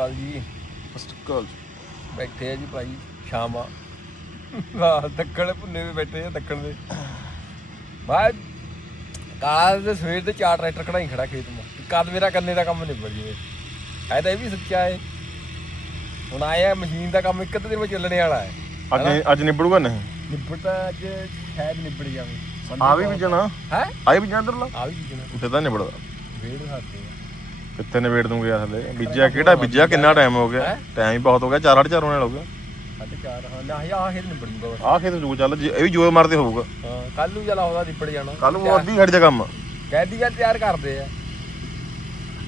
ਅਕਾਲ ਜੀ। ਸਟਕਲ ਬੈਠੇ ਆ ਜੀ ਭਾਈ ਸ਼ਾਮਾ। ਵਾਹ ਦੱਖਣ ਭੁੰਨੇ ਵੀ ਬੈਠੇ ਆ ਦੱਖਣ ਦੇ। ਬਾਅਦ ਕਾਲਾ ਦੇ ਸਵੇਰ ਦੇ ਚਾਰ ਟਰੈਕਟਰ ਖੜਾਈ ਖੜਾ ਖੇਤ ਮਾ। ਕਦ ਮੇਰਾ ਕੰਨੇ ਦਾ ਕੰਮ ਨਿਬੜ ਜਵੇ। ਹੈ ਤਾਂ ਇਹ ਵੀ ਸੱਚਾ ਹੈ ਹੁਣ ਆਇਆ ਮਸ਼ੀਨ ਦਾ ਕੰਮ ਇੱਕ ਅੱਧੇ ਦਿਨ ਵਿੱਚ ਚੱਲਣੇ ਵਾਲਾ ਹੈ ਅੱਜ ਅੱਜ ਨਿਬੜੂਗਾ ਨਹੀਂ? ਨਿਬੜ ਤਾਂ ਅੱਜ ਸ਼ਾਇਦ ਨਿਬੜ ਜਾਵੇ। ਆ ਵੀ ਬੀਜਣਾ। ਹੈ? ਆ ਵੀ ਬੀਜਣਾ ਇਧਰਲਾ ਆ ਵੀ ਕਿਹਨਾਂ ਉੱਥੇ ਤਾਂ ਨਿਬੜਦਾ। ਵੇੜ ਆ। ਕਿੱਥੇ ਨਿਬੇੜ ਦੂੰਗੇ ਯਾਰ ਹਲੇ? ਬੀਜਿਆ ਕਿਹੜਾ? ਬੀਜਿਆ ਕਿੰਨਾ ਟਾਈਮ ਹੋ ਗਿਆ? ਟਾਈਮ ਹੀ ਬਹੁਤ ਹੋ ਗਿਆ ਚਾਰ ਅੱਠ ਚਾਰ ਹੋਣੇ ਲੱਗ ਗਿਆ ਸਾਢੇ ਚਾਰ ਹਾਂ ਨਾ ਆਹ ਖੇਤ ਨਿਬੜ ਜੂਗਾ ਬਸ ਆਹ ਖੇਤ ਜੂ ਚੱਲ ਜੀ, ਇਹ ਵੀ ਜੋਰ ਮਾਰਦੇ ਹੋਊਗਾ। ਹਾਂ ਕੱਲ ਨੂੰ ਚਲਾ ਆਉਂਦਾ ਨਿਬੜ ਜਾਣਾ। ਕੱਲ ਨੂੰ ਅੱਧੀ ਘੜੀ ਦਾ ਕੰਮ। ਕੈਦੀ ਗੱਲ ਤਿਆਰ ਕਰਦੇ ਆ।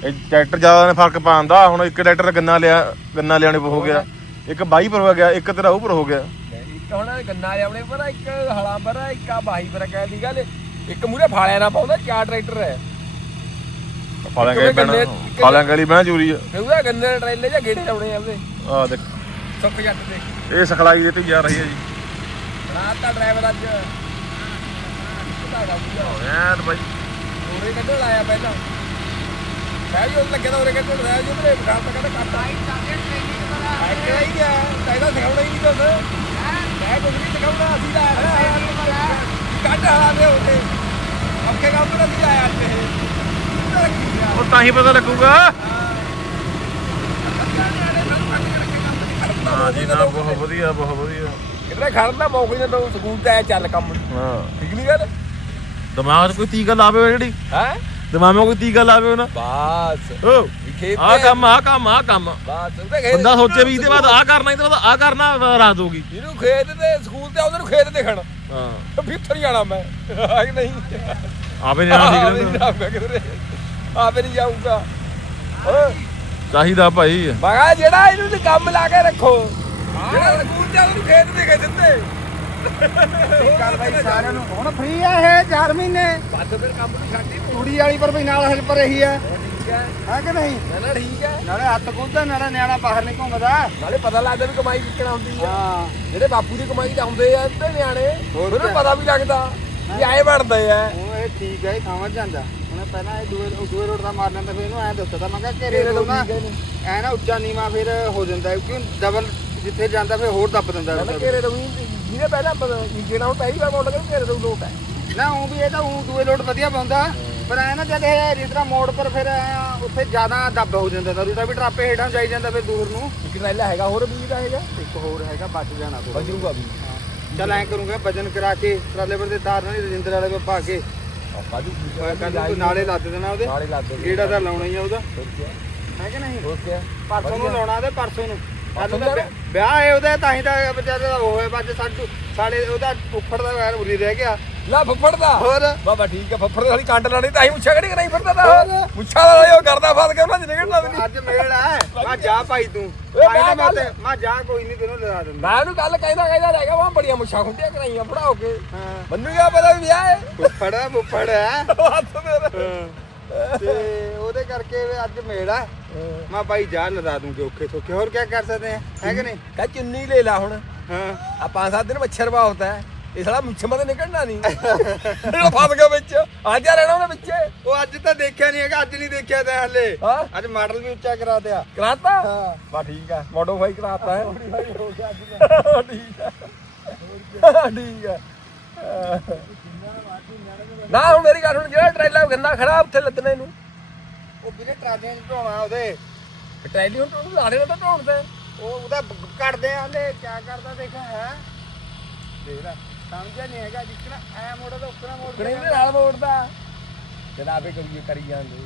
ਇਹ ਟਰੈਕਟਰ ਜ਼ਿਆਦਾ ਨੇ ਫ਼ਰਕ ਪਾਉਂਦਾ ਹੁਣ ਇੱਕ ਟਰੈਕਟਰ ਗੰਨਾ ਲਿਆ ਗੰਨਾ ਲਿਆਣੇ ਹੋ ਗਿਆ। ਇੱਕ ਬਾਈ ਪਰ ਹੋ ਗਿਆ ਇੱਕ ਤੇਰਾ ਉਹ ਪਰ ਹੋ ਗਿਆ। ਇੱਕ ਹੁਣ ਗੰਨਾ ਲਿਆਉਣੇ ਪਰ ਇੱਕ ਹਲਾਂ ਪਰ ਇੱਕ ਆ ਬਾਈ ਪਰ ਕੈਦੀ ਗੱਲ ਇੱਕ ਮੂਰੇ ਫਾਲਿਆ ਨਾ ਪਾਉਂਦਾ ਚਾਰ ਟਰੈਕਟਰ ਹੈ। ਫਾਲਾਂ ਗਲੀ ਇੱਕ- ਫਾਲਾਂ ਗਲੀ ਬਹਿਣਾ ਜ਼ਰੂਰੀ ਆ। ਤੇ ਉਹਦਾ ਗੰਨੇ ਦੇ ਟਰੇਲੇ ਜਾਂ ਗੇੜੇ ਲਾਉਣੇ ਆ ਉਹਦੇ? ਆਹ ਦੇਖ। ਸੁੱਕ ਜੱਟ ਦੇ ਇਹ ਸਖਲਾਈ ਤੇ ਜਾ ਰਹੀ ਹੈ ਜੀ। ਬਣਾਤਾ ਡਰਾਈਵਰ ਅੱਜ। ਤੁਹਾਡਾ ਬੁਝਾ ਐਨ ਬਾਈ। ਉਰੇ ਕੱਢਣ ਲਾਇਆ ਪਹਿਲਾਂ। ਮੈਂ ਵੀ ਉਹ ਲੱਗਿਆ ਤਾਂ ਉਰੇ ਕੱਢਣ ਲਾਇਆ ਜੀ ਉਹਦੇ ਬਖਾਰ ਤਾਂ ਕਹਿੰਦਾ ਕੱਟ ਆਈ ਚਾਹੇ ਟ੍ਰੇਨਿੰਗ ਕਰਾ ਐਕੜਾ ਹੀ ਗਿਆ ਚਾਹੀਦਾ ਸਿਖਾਉਣਾ ਹੀ ਨਹੀਂ ਕੁਛ ਮੈਂ ਕੁਝ ਨਹੀਂ ਸਿਖਾਉਣਾ ਅਸੀਂ ਤਾਂ ਆਇਆ ਕੱਢ ਹਾਲਾਂ ਦੇ ਉੱਤੇ। ਔਖੇ ਕੰਮ ਤਾਂ ਨਹੀਂ ਆਇਆ ਅੱਜ ਇਹ ਉਹ ਤਾਂ ਹੀ ਪਤਾ ਲੱਗੂਗਾ। ਹਾਂ ਜੀ ਨਾ ਬਹੁਤ ਵਧੀਆ ਬਹੁਤ ਵਧੀਆ। ਕਿਧਰੇ ਖੜਨਾ ਮੌਕੇ ਨਾ ਤੂੰ ਸਕੂਲ ਤੇ ਆਇਆ ਚੱਲ ਕੰਮ। ਹਾਂ। ਠੀਕ ਨਹੀਂ ਗੱਲ? ਦਿਮਾਗ 'ਚ ਕੋਈ ਤੀ ਗੱਲ ਆਵੇ ਜਿਹੜੀ? ਹੈ? ਦਿਮਾਗ 'ਚ ਕੋਈ ਤੀ ਗੱਲ ਆਵੇ ਉਹਨਾਂ? ਬਾਸ। ਓ ਤੇ- ਕੰਮ ਆਹ ਕੰਮ ਆਹ ਕੰਮ। ਬਾਸ ਉਹਦੇ ਖੇਤ ਬੰਦਾ ਸੋਚੇ ਵੀ ਇਹਦੇ ਬਾਅਦ ਆਹ ਕਰਨਾ ਇਹਦੇ ਬਾਅਦ ਆਹ ਕਰਨਾ ਰਾਤ ਹੋਗੀ ਇਹਨੂੰ ਖੇਤ ਤੇ ਸਕੂਲ ਤੇ ਆਉਂਦੇ ਨੂੰ ਖੇਤ ਦੇਖਣ ਹਾਂ। ਨਹੀਂ ਜਾਣਾ ਮੈਂ। ਆ ਕਿ ਨਹੀਂ ਆਪੇ ਨਿਆਣਾ ਠੀਕ ਆਪੇ ਰਹਿੰਦਾ। ਆਪੇ ਨਹੀਂ ਜਾਊਗਾ। ਓਏ ਚਾਹੀਦਾ ਭਾਈ। ਮਗਾ ਜਿਹੜਾ ਇਹਨੂੰ ਤੇ ਕੰਮ ਲਾ ਕੇ ਰੱਖੋ। ਜਿਹੜਾ ਸਕੂਲ ਤੇ ਉਹਨੂੰ ਖੇਤ ਦੇ ਕੇ ਦਿੱਤੇ। ਗੱਲ ਬਾਈ ਸਾਰਿਆਂ ਨੂੰ ਹੁਣ ਫ੍ਰੀ ਆ ਇਹ 4 ਮਹੀਨੇ। ਬਸ ਫਿਰ ਕੰਮ ਨੂੰ ਛੱਡੀ ਕੁੜੀ ਵਾਲੀ ਪਰ ਵੀ ਨਾਲ ਹੈਲਪਰ ਰਹੀ ਆ। ਹੈ ਹੈ ਕਿ ਨਹੀਂ? ਨਾ ਠੀਕ ਹੈ ਨਾਲੇ ਹੱਥ ਕੁੱਦਾ ਨਾਲੇ ਨਿਆਣਾ ਬਾਹਰ ਨਹੀਂ ਘੁੰਮਦਾ। ਨਾਲੇ ਪਤਾ ਲੱਗਦਾ ਵੀ ਕਮਾਈ ਕਿੱਕਣਾ ਹੁੰਦੀ ਹੈ ਹਾਂ। ਜਿਹੜੇ ਬਾਪੂ ਦੀ ਕਮਾਈ ਤਾਂ ਆਉਂਦੇ ਆ ਤੇ ਨਿਆਣੇ। ਹੋਰ ਉਹਨੂੰ ਕਿਆ। ਪਤਾ ਵੀ ਲੱਗਦਾ ਵੀ ਆਏ ਬਣਦੇ ਆ। ਉਹ ਇਹ ਠੀਕ ਹੈ ਸਮਝ ਜਾਂਦਾ। ਹੁਣ ਪਹਿਲਾਂ ਇਹ ਦੂਏ ਦੂਏ ਰੋਡ ਦਾ ਮਾਰ ਲੈਂਦਾ ਫਿਰ ਇਹਨੂੰ ਐਂ ਦੱਸਦਾ ਤਾਂ ਮੈਂ ਕਿਹਾ ਘੇਰੇ ਘੇਰੇ ਤੋਂ ਤੋਂ ਨਾ ਠੀਕ ਹੈ ਨੀ। ਐ ਨਾ ਉੱਚਾ ਨੀਵਾ ਫਿਰ ਹੋ ਜਾਂਦਾ ਕਿਉਂ ਡਬਲ ਜਿੱਥੇ ਜਾਂਦਾ ਫਿਰ ਹੋਰ ਦੱਬ ਦਿੰਦਾ ਕਹਿੰਦਾ ਉਹਦਾ। ਘੇਰੇ ਤੋਂ ਵੀ ਜਿਹਨੇ ਪਹਿਲਾਂ ਜਿਹੜਾ ਹੁਣ ਪਹਿਲੀ ਵਾਰ ਮੋੜ ਕੇ ਘੇਰੇ ਤੋਂ ਲੋਟ ਹੈ। ਨਾ ਉਹ ਵੀ ਇਹ ਤਾਂ ਉਹ ਦੂਏ ਲੋਟ ਵਧੀਆ ਪਾਉਂਦਾ ਪਰ ਐ ਨਾ ਜਦ ਇਹ ਜਿਸ ਤਰ੍ਹਾਂ ਮੋੜ ਪਰ ਫਿਰ ਐਂ ਉੱਥੇ ਜ਼ਿਆਦਾ ਦੱਬ ਹੋ ਜਾਂਦਾ ਤਾਂ ਰੂਟਾ ਵੀ ਟਰਾਪੇ ਹੇਠਾਂ ਜਾਈ ਜਾਂਦਾ ਫਿਰ ਦੂਰ ਨੂੰ। ਇੱਕ ਟਰੈਲਾ ਹੈਗਾ ਹੋਰ ਵੀ ਦਾ ਹੈਗਾ? ਇੱਕ ਹੋਰ ਹੈਗਾ ਬਚ ਜਾਣਾ ਤੋਂ ਬਜਰੂਗਾ ਵੀ ਚੱਲ ਐਂ ਕਰੂੰਗਾ ਵਜਨ ਕਰਾ ਕੇ ਟਰਾਲੇ ਪਰ ਦੇ ਤਾਰ ਨਾਲ ਰਜਿੰਦਰ ਵਾਲੇ ਕੋਲ ਪਾ ਕੇ ਬਾਜੂ ਕੱਲ ਨੂੰ ਨਾਲੇ ਲੱਦ ਦੇਣਾ ਉਹਦੇ। ਨਾਲੇ ਲਾ ਦੇ ਗੇੜਾ ਤਾਂ ਲਾਉਣਾ ਹੀ ਆ ਉਹਦਾ। ਹੋਰ ਕੀ ਹੈ ਕਿ ਨਹੀਂ? ਹੋਰ ਕੀ ਪਰਸੋਂ ਨੂੰ ਲਾਉਣਾ ਤੇ ਪਰਸੋਂ ਨੂੰ। ਪਰਸੋਂ ਕੱਲ ਨੂੰ ਨੂੰ ਵਿਆਹ ਹੈ ਉਹਦਾ ਤਾਂ ਹੀ ਤਾਂ ਵਿਚਾਰੇ ਦਾ ਉਹ ਹੋਇਆ ਬੱਜ ਸਾਡੂ ਉਹਦਾ ਉੱਪੜ ਦਾ ਵੈਰ ਉਰੀ ਰਹਿ ਗਿਆ। ਲਾ ਫੱਫੜ ਦਾ। ਹੋਰ? ਬਾਬਾ ਠੀਕ ਹੈ ਫੱਫੜ ਦੇ ਕੰਡ ਲਾਣੀ ਤਾਂ ਹੀ ਮੁੱਛਾ ਕੜੀ ਨਹੀਂ ਫਿਰਦਾ ਤਾਂ। ਮੁੱਛਾ ਦਾ ਉਹ ਕਰਦਾ ਫਸ ਕੇ ਉਹਨਾਂ ਚ ਨਿਕਲਣਾ ਵੀ ਨਹੀਂ ਅੱਜ ਮੇਲ ਹੈ ਮੈਂ ਜਾ ਭਾਈ ਤੂੰ। ਆਈ ਨਾ ਮੈਂ ਮੈਂ ਜਾ ਕੋਈ ਨਹੀਂ ਤੈਨੂੰ ਲੜਾ ਦਿੰਦਾ। ਮੈਂ ਉਹਨੂੰ ਕੱਲ ਕਹਿੰਦਾ ਕਹਿੰਦਾ ਰਹਿ ਗਿਆ ਵਾਂ ਬੜੀਆਂ ਮੁੱਛਾਂ ਖੁੰਡੀਆਂ ਕਰਾਈਆਂ ਪੜਾਓ ਕੇ। ਹਾਂ। ਮੈਨੂੰ ਕਿਆ ਪਤਾ ਵੀ ਵਿਆਹ ਹੈ। ਉੱਪੜ ਹੈ ਹੱਥ ਮੇਰੇ। ਤੇ ਉਹਦੇ ਕਰਕੇ ਅੱਜ ਮੇਲ ਹੈ। ਮੈਂ ਭਾਈ ਜਾ ਲੜਾ ਦੂੰਗੇ ਔਖੇ ਸੌਖੇ। ਹੋਰ ਕੀ ਕਰ ਸਕਦੇ ਆ? ਹੈ ਕਿ ਨਹੀਂ? ਕਹ ਚੁੰਨੀ ਲੈ ਲਾ ਹੁਣ। ਹਾਂ। ਆ ਪੰਜ ਸੱਤ ਦਿਨ ਮੱਛਰ ਬਹੁਤ ਹੈ। ਇਹ ਸਾਲਾ ਮੁੱਛ ਮਤੇ ਨਿਕਲਣਾ ਨਹੀਂ ਜਿਹੜਾ ਫਸ ਗਿਆ ਵਿੱਚ। ਅੱਜ ਆ ਰਹਿਣਾ ਉਹਨੇ ਵਿੱਚ। ਉਹ ਅੱਜ ਤਾਂ ਦੇਖਿਆ ਨਹੀਂ ਹੈਗਾ ਅੱਜ ਨਹੀਂ ਦੇਖਿਆ ਤਾਂ ਹਲੇ। ਹਾਂ? ਅੱਜ ਮਾਡਲ ਵੀ ਉੱਚਾ ਕਰਾ ਦਿਆ ਕਰਾਤਾ? ਹਾਂ। ਬਾ ਠੀਕ ਹੈ ਮੋਡੀਫਾਈ ਕਰਾਤਾ ਹੈ। ਠੀਕ ਠੀਕ ਨਾ ਹੁਣ ਮੇਰੀ ਗੱਲ ਹੁਣ ਜਿਹੜਾ ਟਰੈਲਾ ਗੰਨਾ ਖੜਾ ਉੱਥੇ ਲੱਦਣਾ ਇਹਨੂੰ। ਉਹ ਵੀਰੇ ਟਰਾਲੀਆਂ 'ਚ ਢੋਣਾ ਉਹਦੇ। ਟਰੈਲੀ ਹੁਣ ਟੋਣ ਲਾ ਦੇਣਾ ਤਾਂ ਢੋਣ ਤੇ। ਉਹ ਉਹਦਾ ਕੱਢਦੇ ਆ ਹਲੇ ਕੀ ਕਰਦਾ ਦੇਖਾ ਹੈ? ਦੇਖ ਲੈ। ਸਮਝਿਆ ਨਹੀਂ ਹੈਗਾ ਜਿੱਕਣਾ ਐ ਮੋੜਾ ਤਾਂ ਉੱਕਣਾ ਮੋੜ ਕਣੀ ਦੇ ਨਾਲ ਮੋੜਦਾ। ਜਨਾਬੇ ਕਰੀਏ ਕਰੀ ਜਾਂਦੇ।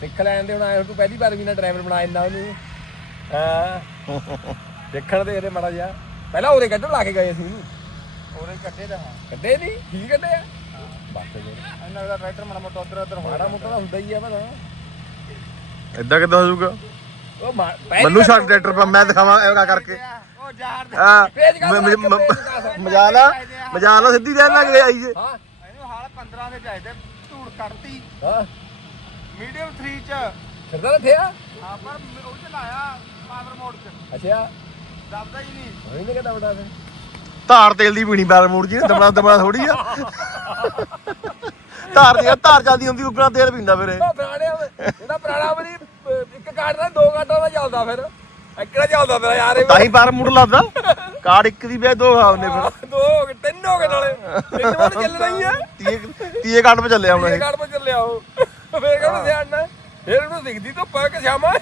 ਸਿੱਖ ਲੈਣ ਦੇ ਹੁਣ ਆਏ ਤੂੰ ਪਹਿਲੀ ਵਾਰ ਵੀ ਨਾ ਡਰਾਈਵਰ ਬਣਾ ਇੰਨਾ ਉਹਨੂੰ। ਹਾਂ? ਦੇਖਣ ਦੇ ਇਹਦੇ ਮੜਾ ਜਾ ਪਹਿਲਾਂ ਉਹਦੇ ਕੱਢਣ ਲਾ ਕੇ ਗਏ ਸੀ ਇਹਨੂੰ ਉਹਦੇ ਕੱਢੇ ਦਾ। ਹਾਂ ਕੱਢੇ ਨਹੀਂ ਠੀਕ ਕੱਢੇ ਆ। ਬਸ ਫਿਰ ਇਹਨਾਂ ਦਾ ਟਰੈਕਟਰ ਮਾੜਾ ਮੋਟਾ ਉਧਰ ਉਧਰ ਮਾੜਾ ਮੋਟਾ ਤਾਂ ਹੁੰਦਾ ਹੀ ਆ ਪਰ ਇਦਾਂ ਕਿੱਦਾਂ ਹੋ ਜਾਊਗਾ? ਉਹ ਮਾ- ਪਹਿਲੀ ਮੈਨੂੰ ਵਾਰ ਛੱਡ ਟਰੈਕਟਰ ਪਰ ਮੈਂ ਦਿਖਾਵਾਂ ਐਵੇਂ ਕਰਕੇ। ਉਹ ਜਾਰ ਦੇ ਹਾਂ ਪੇਜ ਕਰ ਮ- ਮ- ਮ- ਪੇਜ ਕਰ। ਮਜਾ ਲਾ ਮਜਾ ਲਾ ਸਿੱਧੀ ਰਹਿਣ ਲੱਗ ਆਈ ਜੇ। ਹਾਂ ਇਹਨੂੰ ਹਾਲ 15 ਦੇ ਚਾਹੀਦੇ ਧੂੜ ਕੱਢਤੀ। ਹਾਂ। ਮੀਡੀਅਮ 3 ਚ। ਫਿਰਦਾ ਰੱਖਿਆ ਹਾਂ ਪਰ ਮ- ਉਹ ਚ ਲਾਇਆ ਪਾਵਰ ਮੋਡ ਚ। ਅੱਛਾ। ਦੱਬਦਾ ਹੀ ਨਹੀਂ। ਹੋਈ ਨੇ ਕਿਤਾ ਬੜਾ ਫਿਰ। ਧਾਰ ਤੇਲ ਦੀ ਪੀਣੀ ਬਾਰ ਮੂੜ ਜੀ ਦਮੜਾ ਦਮੜਾ ਥੋੜੀ ਆ। ਧਾਰ ਦੀ ਧਾਰ ਚੱਲਦੀ ਹੁੰਦੀ ਉਪਰਾਂ ਤੇਲ ਪੀਂਦਾ ਫਿਰ ਇਹ। ਪੁਰਾਣੇ ਇਹਦਾ ਪੁਰਾਣਾ ਬਣੀ ਇੱਕ ਕਾਰਡ ਦਾ ਦੋ ਆਟਾ ਦਾ ਚੱਲਦਾ ਫਿਰ। ਚੱਲਦਾ ਯਾਰ ਇਹ ਤਾਂ ਹੀ ਬਾਰ ਮੁੜ ਲਾਦਾ ਕਾਰਡ ਇੱਕ ਦੀ ਵੇ ਦੋ ਖਾ ਉਹਨੇ ਫਿਰ। ਦੋ ਹੋ ਗਏ ਤਿੰਨ ਹੋ ਗਏ ਨਾਲੇ। ਤਿੰਨ ਵਾਰ ਚੱਲਣਾ ਹੀ। ਆ ਤੀਏ ਤੀਏ ਕਾਰਡ 'ਤੇ ਚੱਲਿਆ ਹੁਣ ਇਹ। ਇਹ ਕਾਰਡ ਪਾ ਚੱਲਿਆ ਉਹ। ਫੇਰ ਕਹਿੰਦਾ ਸਿਆਣਾ। ਫੇਰ ਉਹਨੂੰ ਦਿਖਦੀ ਧੁੱਪ ਆ ਕਿ ਸ਼ਾਮਾਂ।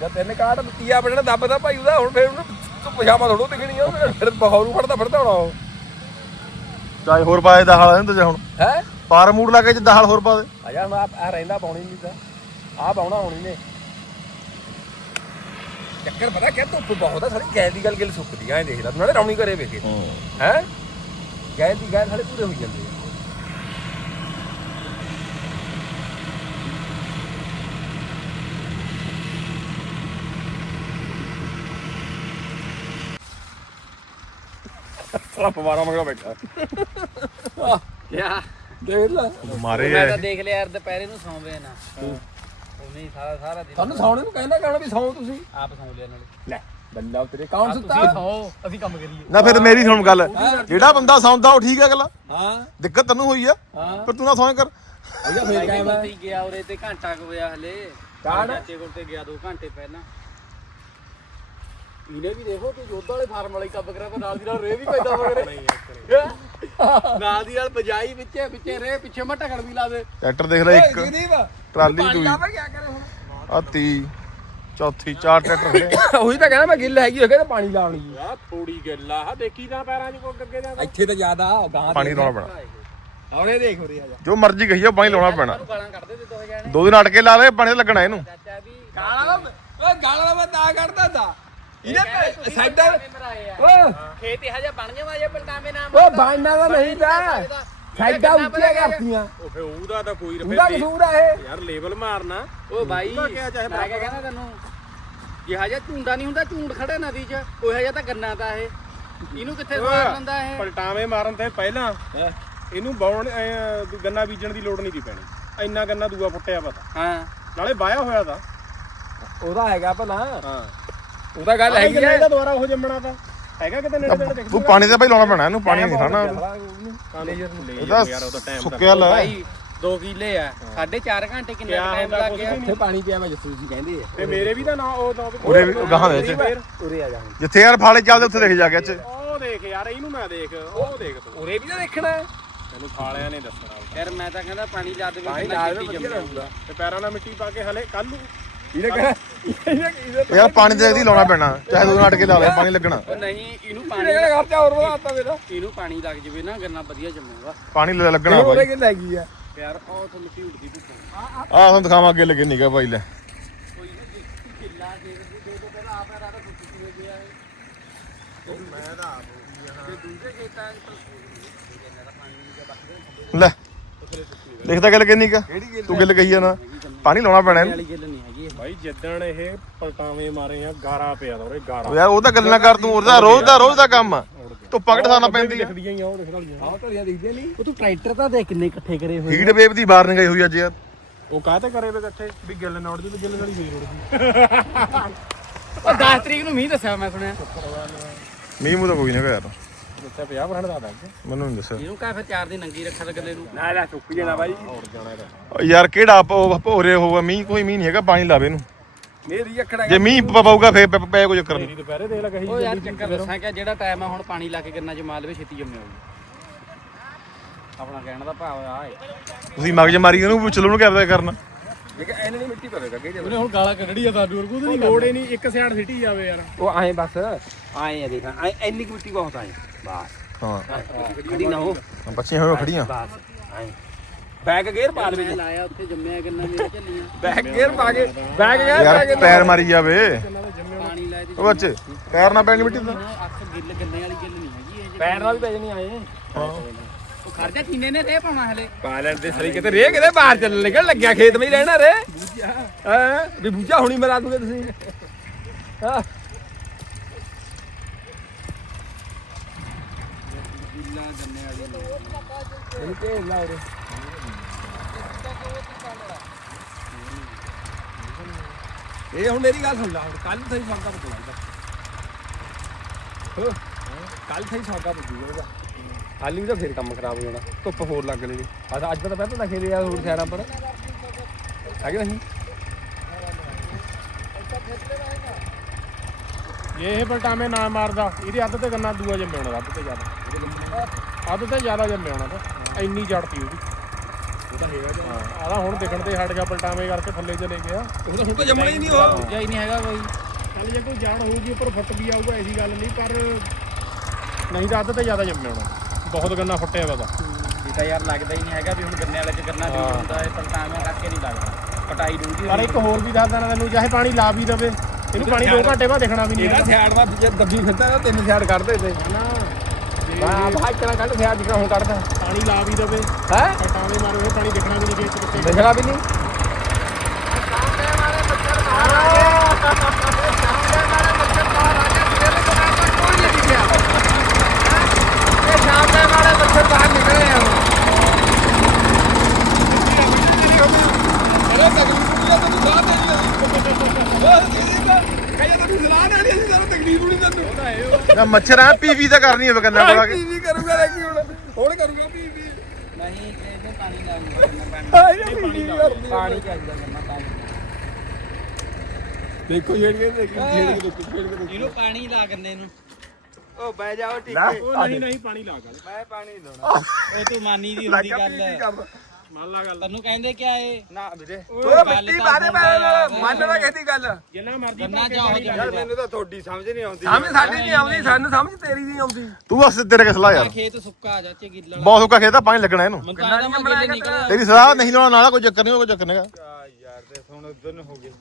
ਜਦ ਤਿੰਨ ਕਾਰਡ ਤੀਆ ਬਣਨਾ ਦੱਬਦਾ ਭਾਈ ਉਹਦਾ ਹੁਣ ਫੇਰ ਉਹਨੂੰ ਧੁੱਪ ਸ਼ਾਮਾਂ ਥੋੜੋ ਦਿਖਣੀ ਆ ਉਹਨੇ। ਫਿਰ ਬਹੌਰੂ ਫੜਦਾ ਫਿਰਦਾ ਹੋਣਾ ਉਹ। ਚਾਹੇ ਹੋਰ ਪਾਏ ਦਾ ਹਾਲ ਇਹਨੂੰ ਤੇ ਹੁਣ। ਹੈ? ਪਾਰ ਮੂਡ ਲਾ ਕੇ ਜਿੱਦਾਂ ਹਾਲ ਹੋਰ ਪਾ ਦੇ। ਆ ਜਾ ਮੈਂ ਆ ਰਹਿੰਦਾ ਪਾਉਣੀ ਨਹੀਂ ਤਾਂ। ਆ ਪਾਉਣਾ ਹੋਣੀ ਨੇ। ਚੱਕਰ ਪਤਾ ਕਿ ਧੁੱਪ ਬਹੁਤ ਆ ਸਾਰੀ ਗੈਸ ਦੀ ਗੱਲ ਗਿਲ ਸੁੱਕਦੀ ਆ ਇਹ ਦੇਖ ਲੈ ਤੂੰ ਨਾਲੇ ਰੌਣੀ ਕਰੇ ਵੇਖੇ। ਹੈ। ਗੈਸ ਦੀ ਗੈਸ ਸਾਡੇ ਪੂਰੇ ਹੋਈ ਜਾਂਦੇ ਆ। ਸਾਲਾ ਪਵਾਰਾ ਮਗਰ ਬੈਠਾ। ਕਿਆ? ਦੇਖ ਲੈ। ਮਾਰੇ ਮੈਂ ਤਾਂ ਦੇਖ ਲਿਆ ਯਾਰ ਦੁਪਹਿਰੇ ਨੂੰ ਸੌਂਵੇ ਨਾ। ਉਹਨੇ ਹੀ ਸਾਰਾ ਸਾਰਾ ਦਿਨ ਤੁਹਾਨੂੰ ਸੌਣੇ ਨੂੰ ਕਹਿੰਦਾ ਕਹਿਣਾ ਵੀ ਸੌਂ ਤੁਸੀਂ। ਆਪ ਸੌਂ ਲਿਆ ਨਾਲੇ। ਲੈ ਬੰਦਾ ਤੇਰੇ ਕੌਣ ਸੁੱਤਾ ਤੁਸੀਂ ਸੌਂ ਅਸੀਂ ਕੰਮ ਕਰੀਏ। ਨਾ ਫਿਰ ਮੇਰੀ ਸੁਣ ਗੱਲ। ਜਿਹੜਾ ਬੰਦਾ ਸੌਂਦਾ ਉਹ ਠੀਕ ਹੈ ਅਗਲਾ। ਹਾਂ। ਦਿੱਕਤ ਤੈਨੂੰ ਹੋਈ ਆ। ਪਰ ਤੂੰ ਨਾ ਸੌਂ ਕਰ। ਅਜਾ ਫੇਰ ਕਾਇਮ ਗਿਆ ਉਰੇ ਤੇ ਘੰਟਾ ਕੁ ਹੋਇਆ ਹਲੇ। ਕਾਹਨ? ਚਾਚੇ ਕੋਲ ਤੇ ਗਿਆ 2 ਘੰਟੇ ਪਹਿਲਾਂ। ਇਹਨੇ ਵੀ ਦੇਖੋ ਤੂੰ ਜੋਧਾ ਵਾਲੇ ਫਾਰਮ ਵਾਲੀ ਕੰਮ ਕਰਿਆ ਪਰ ਨਾਲ ਦੀ ਨਾਲ ਰੇ ਵੀ ਪੈਦਾ ਮਗਰੇ ਨਾਲ ਦੀ ਨਾਲ ਬਜਾਈ ਵਿੱਚੇ ਵਿੱਚੇ ਰੇ ਪਿੱਛੇ ਮੈਂ ਢਕਣ ਵੀ ਲਾ ਦੇ। ਟਰੈਕਟਰ ਦੇਖ ਲੈ ਇੱਕ। ਟਰਾਲੀ ਪਾਣੀ ਦੂਈ। ਲਾਵੇ ਕੀ ਕਰੇ ਹੁਣ? ਆ ਤੀ ਚੌਥੀ ਚਾਰ ਟਰੈਕਟਰ ਖੜੇ ਉਹੀ ਤਾਂ ਕਹਿੰਦਾ ਮੈਂ ਗਿੱਲ ਹੈਗੀ ਹੋਗੇ ਤਾਂ ਪਾਣੀ ਲਾਉਣੀ ਆ। ਥੋੜੀ ਗੱਲ ਆ ਦੇਖੀ ਤਾਂ ਪੈਰਾਂ 'ਚ ਕੋ ਅੱਗੇ ਦਾ ਇੱਥੇ ਤਾਂ ਜ਼ਿਆਦਾ ਗਾਂ ਪਾਣੀ ਲਾਉਣਾ ਪੈਣਾ। ਆਉਣੇ ਦੇਖ ਆ ਜਾ। ਜੋ ਮਰਜ਼ੀ ਕਹੀ ਜਾ ਪਾਣੀ ਲਾਉਣਾ ਪੈਣਾ। ਸਾਨੂੰ ਗਾਲਾਂ ਕੱਢਦੇ ਤੇ ਦੋ ਜਾਣੇ। ਦੋ ਦਿਨ ਅਟਕੇ ਲਾ ਦੇ ਪਾਣੀ ਤਾਂ ਲੱਗਣਾ ਇਹਨੂੰ। ਚਾਚਾ ਵੀ ਗਾਲਾਂ ਓਏ ਗਾਲਾਂ ਮੈਂ ਤਾਂ ਕੱਢਦਾ ਤਾ। ਇਹਨੇ ਆ ਓ ਖੇਤ ਇਹ ਜਿਹਾ ਬਣ ਜਾਵਾ ਜੇ ਪਲਟਾਵੇਂ ਨਾਮ ਉਹ ਬਾਣਾ ਦਾ ਨਹੀਂ ਤਾਂ। ਸਾਡਾ ਉੱਚੀਆਂ ਕਰਤੀਆਂ। ਉਹ ਫੇ ਉਹਦਾ ਤਾਂ ਕੋਈ ਉਹਦਾ ਰੁਪਏ ਕਸੂਰ ਆ ਇਹ। ਯਾਰ ਲੇਬਲ ਮਾਰਨਾ। ਓ ਬਾਈ ਉਹਦਾ ਕਿਆ ਚਾਹੇ ਮੈਂ ਕਿਆ ਕਹਿੰਦਾ ਤੈਨੂੰ? ਜਿਹਾ ਜਿਹਾ ਝੁੰਡਾ ਨਹੀਂ ਹੁੰਦਾ ਝੁੰਡ ਖੜੇ ਨਦੀ 'ਚ। ਉਹ ਜਿਹਾ ਤਾਂ ਗੰਨਾ ਤਾਂ ਇਹ। ਇਹਨੂੰ ਕਿੱਥੇ ਸਵਾਰ ਲੈਂਦਾ ਇਹ? ਪਲਟਾਵੇਂ ਮਾਰਨ ਤੇ ਪਹਿਲਾਂ ਇਹਨੂੰ ਬਾਉਣ ਗੰਨਾ ਬੀਜਣ ਦੀ ਲੋੜ ਨਹੀਂ ਦੀ ਪੈਣੀ। ਇੰਨਾ ਗੰਨਾ ਦੂਆ ਫੁੱਟਿਆ ਪਤਾ ਹਾਂ। ਨਾਲੇ ਵਾਇਆ ਹੋਇਆ ਤਾਂ। ਉਹਦਾ ਹੈਗਾ ਭਲਾ। ਹਾਂ। ਉਹਦਾ ਗੱਲ ਹੈਗੀ ਆ। ਇਹਦਾ ਦੁਬਾਰਾ ਉਹ ਜੰਮਣਾ ਤਾਂ? ਹੈਗਾ ਕਿਤੇ ਨੇੜੇ ਤੇੜੇ ਦੇਖ ਤੂੰ ਪਾਣੀ ਤਾਂ ਭਾਈ ਲਾਉਣਾ ਪੈਣਾ ਇਹਨੂੰ ਪਾਣੀ ਨਹੀਂ ਖਾਣਾ। ਇਹਦਾ ਯਾਰ ਉਹਦਾ ਟਾਈਮ ਸੁੱਕਿਆ ਲੈ। ਬਾਈ 2 ਕਿੱਲੇ ਆ। ਸਾਢੇ 4 ਘੰਟੇ ਕਿੰਨਾ ਟਾਈਮ ਲੱਗ ਗਿਆ? ਇੱਥੇ ਪਾਣੀ ਪਿਆ ਮੈਂ ਜੱਸੂ ਜੀ ਕਹਿੰਦੇ ਆ। ਤੇ ਮੇਰੇ ਵੀ ਤਾਂ ਨਾ ਉਹ ਨਾ ਉਰੇ ਵੀ ਗਾਹਾਂ ਦੇ ਵਿੱਚ ਉਰੇ ਆ ਜਾ ਜਿੱਥੇ ਯਾਰ ਫਾਲੇ ਚੱਲਦੇ ਉੱਥੇ ਦੇਖ ਜਾ ਕੇ ਚ ਉਹ ਦੇਖ ਯਾਰ ਇਹਨੂੰ ਨਾ ਦੇਖ ਉਹ ਦੇਖ ਤੂੰ। ਉਰੇ ਵੀ ਤਾਂ ਦੇਖਣਾ। ਤੈਨੂੰ ਖਾਲਿਆਂ ਨੇ ਦੱਸਣਾ। ਯਾਰ ਮੈਂ ਤਾਂ ਕਹਿੰਦਾ ਪਾਣੀ ਲਾ ਦੇਵੇ ਪਾਣੀ ਲਾ ਦੇਵੇ। ਤੇ ਪੈਰਾਂ ਨਾਲ ਮਿੱਟੀ ਪਾ ਕੇ ਹਲੇ ਕੱਲ ਨੂੰ ਇਹਨੇ ਯਾਰ ਪਾਣੀ ਤੇ ਇਹਦੀ ਲਾਉਣਾ ਪੈਣਾ। ਚਾਹੇ ਦੋ ਦਿਨ ਅਟਕੇ ਲਾ ਲੈ ਪਾਣੀ ਲੱਗਣਾ। ਉਹ ਨਹੀਂ ਇਹਨੂੰ ਪਾਣੀ ਕਹਿਣਾ ਖਰਚਾ ਹੋਰ ਵਧਾਤਾ ਮੇਰਾ ਇਹਨੂੰ ਪਾਣੀ ਲੱਗ ਜਵੇ ਨਾ ਗੰਨਾ ਵਧੀਆ ਜੰਮੂਗਾ। ਪਾਣੀ ਲੱਗਣਾ ਉਹਦੇ ਭਾਈ ਕਿ ਲੱਗੀ ਆ। ਯਾਰ ਉਹ ਤਾਂ ਮਿੱਟੀ ਉੱਡਦੀ ਧੁੱਪੋਂ ਆਹ ਤੁਹਾਨੂੰ ਦਿਖਾਵਾਂ ਅੱਗੇ ਲੱਗੇ ਨਿਕਾ ਭਾਈ ਲੈ। ਕੋਈ ਨਾ ਦੇਖੀ ਕਿੱਲਾ ਦੇ ਦੇ ਦੇ ਤੋਂ ਪਹਿਲਾਂ ਆਪ ਰਾਤਾ ਸੁੱਕ ਕਿਵੇਂ ਗਿਆ ਇਹ। ਉਹ ਮੈਂ ਤਾਂ ਆਪ ਤੇ ਦੂਜੇ ਖੇਤਾਂ 'ਚ ਤਾਂ ਪਾਣੀ ਨਹੀਂ ਬਾਕੀ ਲੈ ਦੇਖਦਾ ਗੱਲ ਕਿੰਨੀ ਕਾ ਤੂੰ ਗੱਲ ਕਹੀ ਜਾਣਾ ਪਾਣੀ ਲਾਉਣਾ ਪੈਣਾ ਇਹਨੂੰ। ਇਹ ਭਾਈ ਜਿੱਦਣ ਇਹ ਪਲਟਾਵੇਂ ਮਾਰੇ ਆ ਗਾਰਾ ਪਿਆ ਦਾ ਉਹਰੇ ਗਾਰਾ। ਯਾਰ ਉਹ ਤਾਂ ਗੱਲ ਨਾ ਕਰ ਤੂੰ ਉਹਦਾ ਰੋਜ਼ ਦਾ ਰੋਜ਼ ਦਾ ਕੰਮ। ਆ ਧੁੱਪਾ ਕਿਟਾਣਾ ਪੈਂਦੀ ਆ ਦਿਖਦੀਆਂ ਹੀ ਆ ਉਹ ਦਿਖ ਰਹੀਆਂ ਆਹ ਧਰੀਆਂ ਦਿਖਦੀਆਂ ਨਹੀਂ। ਉਹ ਤੂੰ ਟਰੈਕਟਰ ਤਾਂ ਦੇ ਕਿੰਨੇ ਇਕੱਠੇ ਕਰੇ ਹੋਏ ਹੀਟ ਵੇਵ ਦੀ ਬਾਹਰ ਨਹੀਂ ਗਈ ਹੋਈ ਅੱਜ ਯਾਰ। ਉਹ ਕਾਹਤੇ ਕਰੇ ਵੇ ਇਕੱਠੇ? ਵੀ ਗਿੱਲ ਨਾ ਉੜਦੀ ਤੇ ਗਿੱਲ ਨਾਲ ਹੀ ਫੇਰ ਉੜਦੀ ਉਹ 10 ਤਰੀਕ ਨੂੰ ਮੀਂਹ ਦੱਸਿਆ ਮੈਂ ਸੁਣਿਆ। ਮੀਂਹ ਮੂੰਹ ਤਾਂ ਕੋਈ ਨਹੀਂ ਹੈਗਾ ਯਾਰ। ਦੱਸਿਆ 50% ਦਾ ਦਾਂਗੇ ਮੈਨੂੰ ਨਹੀਂ ਦੱਸਿਆ। ਇਹਨੂੰ ਕਹ ਫਿਰ 4 ਦਿਨ ਨੰਗੀ ਰੱਖਿਆ ਗੱਲੇ ਨੂੰ ਨਾ ਲੈ ਚੁੱਕ ਜਾਣਾ ਬਾਈ। ਹੋਰ ਜਾਣਾ ਇਹਦਾ। ਉਹ ਯਾਰ ਕਿਹੜਾ ਭੋ- ਭੋਰੇ ਹੋਊਗਾ? ਮੀਂਹ ਕੋਈ ਮੀਂਹ ਨਹੀਂ ਹੈਗਾ ਪਾਣੀ ਲਾਵੇ ਇਹਨੂੰ। ਮੇਰੀ ਅੱਖੜਾ ਜੇ ਮੀਂਹ ਪ- ਪਊਗਾ ਫੇਰ ਪ- ਪੈ ਕੋਈ ਚੱਕਰ ਨਹੀਂ ਦੁਪਹਿਰੇ ਦੇਖ ਲੈ ਕਹੀ ਉਹ ਯਾਰ ਚੱਕਰ ਦੱਸਾਂ ਕਿ ਜਿਹੜਾ ਟਾਈਮ ਆ ਹੁਣ ਪਾਣੀ ਲਾ ਕੇ ਗੰਨਾ ਚ ਮਾਲ ਵੇ ਛੇਤੀ ਜੰਮਿਆ ਹੋਊ। ਆਪਣਾ ਕਹਿਣ ਦਾ ਭਾਵ ਆ ਤੁਸੀਂ ਮਗਜ ਮਾਰੀ ਉਹਨੂੰ ਪੁੱਛ ਲਓ ਉਹਨੂੰ ਕਿਆ ਪਤਾ ਕਰਨਾ। ਦੇਖ ਐਨੇ ਨਹੀਂ ਮਿੱਟੀ ਪਵੇਗਾ ਕਿ ਉਹਨੇ ਹੁਣ ਗਾਲਾਂ ਕੱਢੜੀ ਆ ਸਾਨੂੰ ਵਰਗੂ ਉਹਦੀ ਲੋੜ ਹੀ ਨਹੀਂ ਇੱਕ ਸਿਆੜ ਸਿੱਟੀ ਜਾਵੇ ਯਾਰ। ਉਹ ਆਏ ਬਸ ਆਏ ਆ ਦੇਖ ਆਏ ਇੰਨੀ ਕੁ ਮਿੱਟੀ ਬਹੁਤ ਆਏ। ਬਸ। ਹਾਂ। ਖੜੀ ਨਾ ਹੋ। ਬੱਚੀਆਂ ਹੋਈਆਂ ਖੜੀਆਂ। ਬਸ ਆਏ। ਬੈਕ ਗੇਅਰ ਪਾ ਦੇ ਮੈਂ ਲਾਇਆ ਉੱਥੇ ਜੰਮਿਆ ਗੰਨਾ ਮੇਰੇ ਝੱਲੀਆਂ। ਬੈਕ ਗੇਅਰ ਪਾ ਕੇ ਬੈਕ ਗੇਅਰ ਪਾ ਯਾਰ ਕੇ ਪੈਰ ਮਾਰੀ ਜਾਵੇ। ਪਾਣੀ ਲਾਏ ਤੇ ਉਹ ਬੱਚੇ ਪੈਰ ਨਾ ਪੈਣ ਮਿੱਟੀ ਦਾ ਅੱਖ ਗਿੱਲ ਗੰਨੇ ਵਾਲੀ ਗਿੱਲ ਨਹੀਂ ਹੈਗੀ ਪੈਰ ਨਾਲ ਵੀ ਪੈ ਜਣੀ ਆਏ। ਉਹ ਖਰਚਾ ਕਿੰਨੇ ਨੇ ਰੇ ਪਾਉਣਾ ਹਲੇ? ਪਾ ਲੈਣ ਦੇ ਸਰੀ ਕਿਤੇ ਰੇ ਕਿਤੇ ਬਾਹਰ ਚੱਲਣ ਨਿਕਲ ਲੱਗਿਆ ਖੇਤ ਵਿੱਚ ਰਹਿਣਾ ਰੇ ਹਾਂ? ਵੀ ਬੂਝਾ ਹੁਣੀ ਮਰਾ ਦੂਗੇ ਤੁਸੀਂ। ਹਾਂ ਗਿੱਲਾ ਗੰਨੇ ਵਾਲੀ ਨਹੀਂ ਹੈਗੀ। ਇਹਨੂੰ ਭੇਜ ਲਾ ਉਰੇ। ਇਹ ਹੁਣ ਮੇਰੀ ਗੱਲ ਸੁਣ ਲਾ ਹੁਣ ਕੱਲ ਸਹੀ ਸੌਦਾ ਹੋ? ਕੱਲ ਸਹੀ ਸੌਦਾ ਉਹਦਾ ਹਾਲੀ ਵੀ ਤਾਂ ਫੇਰ ਕੰਮ ਖਰਾਬ ਹੋ ਜਾਣਾ ਧੁੱਪ ਹੋਰ ਲੱਗ ਲੈਣੀ। ਅੱਜ ਅੱਜ ਤਾਂ ਪਹਿਲਾਂ ਤਾਂ ਖੇਲੇ ਆ ਹੋਰ ਸਾਈਡਾਂ ਪਰ। ਹੈ ਕਿ ਨਹੀਂ? ਜੇ ਇਹ ਪਲਟਾਵੇਂ ਨਾ ਮਾਰਦਾ ਇਹਦੇ ਅੱਧ ਤੇ ਗੰਨਾ ਦੂਆ ਜੰਮੇ ਹੋਣਾ ਅੱਧ ਤੇ ਜ਼ਿਆਦਾ। ਅੱਧ ਤੇ ਜ਼ਿਆਦਾ ਜੰਮੇ ਹੋਣਾ ਤਾਂ ਇੰਨੀ ਜੜ ਤੀ ਉਹਦੀ। ਉਹ ਤਾਂ ਹੈਗਾ ਜੀ। ਆਦਾ ਹੁਣ ਦਿਖਣ ਤੇ ਹਟ ਗਿਆ ਪਲਟਾਵੇਂ ਕਰਕੇ ਥੱਲੇ ਚਲੇ ਗਿਆ। ਉਹ ਤਾਂ ਹੁਣ ਤਾਂ ਜੰਮਣਾ ਹੀ ਨਹੀਂ ਉਹ। ਹੀ। ਨਹੀਂ ਹੈਗਾ ਕੋਈ। ਚੱਲ ਜੇ ਕੋਈ ਜੜ ਹੋਊਗੀ ਉੱਪਰ ਫੁੱਟ ਵੀ ਆਊਗਾ ਐਸੀ ਗੱਲ ਨਹੀਂ ਪਰ ਨਹੀਂ ਤਾਂ ਅੱਧ ਤੇ ਜ਼ਿਆਦਾ ਜੰਮੇ ਹੋਣਾ। ਬਹੁਤ ਗੰਨਾ ਫੁੱਟਿਆ ਵਾ ਤਾਂ ਇਹ ਤਾਂ ਯਾਰ ਲੱਗਦਾ ਹੀ ਨਹੀਂ ਹੈਗਾ ਵੀ ਹੁਣ ਗੰਨੇ ਵਾਲੇ ਚ ਗੰਨਾ ਵੀ ਹੁੰਦਾ ਹੈ ਪਲਟਾਵੇਂ ਕਰਕੇ ਨਹੀਂ ਲੱਗਦਾ। ਕਟਾਈ ਡੂਟੀ ਪਰ ਇੱਕ ਹੋਰ ਵੀ ਦੱਸ ਦੇਣਾ ਤੈਨੂੰ ਚਾਹੇ ਪਾਣੀ ਲਾ ਵੀ ਦਵੇ ਇਹਨੂੰ ਪਾਣੀ 2 ਘੰਟੇ ਬਾਅਦ ਦੇਖਣਾ ਵੀ ਨਹੀਂ ਇਹਦਾ ਸਿਆੜ ਵਾ ਜੇ ਦੱਬੀ ਫਿਰਦਾ ਉਹ ਤਿੰਨ ਸਿਆੜ ਕੱਢਦੇ ਤੇ। ਨਾ ਜੇ ਵਾਹ ਭਾਈ ਕਿਹੜਾ ਕੱਢ ਸਿਆੜ ਜਿਹੜਾ ਹੁਣ ਕੱਢਦਾ। ਪਾਣੀ ਲਾ ਵੀ ਦਵੇ ਹੈ? ਪਲਟਾਵੇਂ ਮਾਰੇ ਪਾਣੀ ਦੇਖਣਾ ਵੀ ਨਹੀਂ ਕਿੱਥੇ ਦੇਖਣਾ ਵੀ ਨਹੀਂ ਅਰੇ ਤਕਲੀਫ ਨਹੀਂ ਤੈਨੂੰ ਸਾਹ ਦੇਣੀ ਅਸੀਂ ਬਸ ਜੀ ਦਾ ਕਹੇ ਤੈਨੂੰ ਸਲਾਹ ਦੇਣੀ ਅਸੀਂ ਸਾਨੂੰ ਤਕਲੀਫ ਨਹੀਂ ਤੈਨੂੰ ਨਾ ਮੱਛਰ ਆ ਪੀਵੀ ਤਾਂ ਕਰਨੀ ਹੋਵੇ ਗੰਨਾ ਪਾ ਕੇ ਕੀ। ਵੀ ਕਰੂਗਾ ਰੇ ਕੀ ਹੁਣ? ਹੁਣ ਕਰੂਗਾ ਵੀ ਵੀ ਨਹੀਂ ਇਹਨੂੰ ਪਾਣੀ। ਆਏ ਪਾਣੀ ਕਰਨੀ ਪਾਣੀ ਚਾਹੀਦਾ ਗੰਨਾ ਪਾਣੀ ਦੇਖੋ ਜਿਹੜੀਆਂ ਦੇਖੋ ਜਿਹੜੀਆਂ ਦੇਖੋ ਜਿਹੜੀਆਂ ਇਹਨੂੰ ਪਾਣੀ ਲਾ ਗੰਨੇ ਨੂੰ। ਉਹ ਬਹਿ ਜਾਓ ਠੀਕ ਉਹ ਨਹੀਂ ਨਹੀਂ ਪਾਣੀ ਲਾ ਗੱਲ। ਮੈਂ ਪਾਣੀ ਲਾਉਣਾ। ਉਹ ਤੂੰ ਮਾਨੀ ਦੀ ਹੁੰਦੀ ਗੱਲ। ਕੰਮ। ਮੰਨ ਲਾ ਗੱਲ। ਤੈਨੂੰ ਕਹਿੰਦੇ ਕਿਆ ਏ? ਨਾ ਵੀਰੇ। ਓਏ ਮਿੱਟੀ ਬਾਰੇ ਮੰਨ ਨਾ ਕਹਿੰਦੀ ਗੱਲ। ਜਿੰਨਾ ਮਰਜ਼ੀ ਗੰਨਾ ਚਾਹੋ ਯਾਰ ਮੈਨੂੰ ਤਾਂ ਤੁਹਾਡੀ ਸਮਝ ਨਹੀਂ ਆਉਂਦੀ। ਸਮਝ ਸਾਡੀ ਨਹੀਂ ਆਉਂਦੀ ਸਾਨੂੰ ਸਮਝ ਤੇਰੀ ਨਹੀਂ ਆਉਂਦੀ। ਤੂੰ ਬਸ ਤੇਰੇ ਕੇ ਸਲਾਹ ਯਾਰ। ਖੇਤ ਸੁੱਕਾ ਆ ਜਾਚੇ ਗਿੱਲਾ ਬਹੁਤ ਸੁੱਕਾ ਖੇਤ ਆ ਪਾਣੀ ਲੱਗਣਾ ਇਹਨੂੰ। ਤੇਰੀ ਸਲਾਹ ਨਹੀਂ ਲਾਉਣਾ ਨਾਲਾ ਕੋਈ ਚੱਕਰ ਨਹੀਂ ਕੋਈ ਚੱਕਰ ਨਹੀਂਗਾ ਯਾਰ ਤੇ ਹੁਣ ਉਧਰ ਨੂੰ ਹੋ ਗਏ।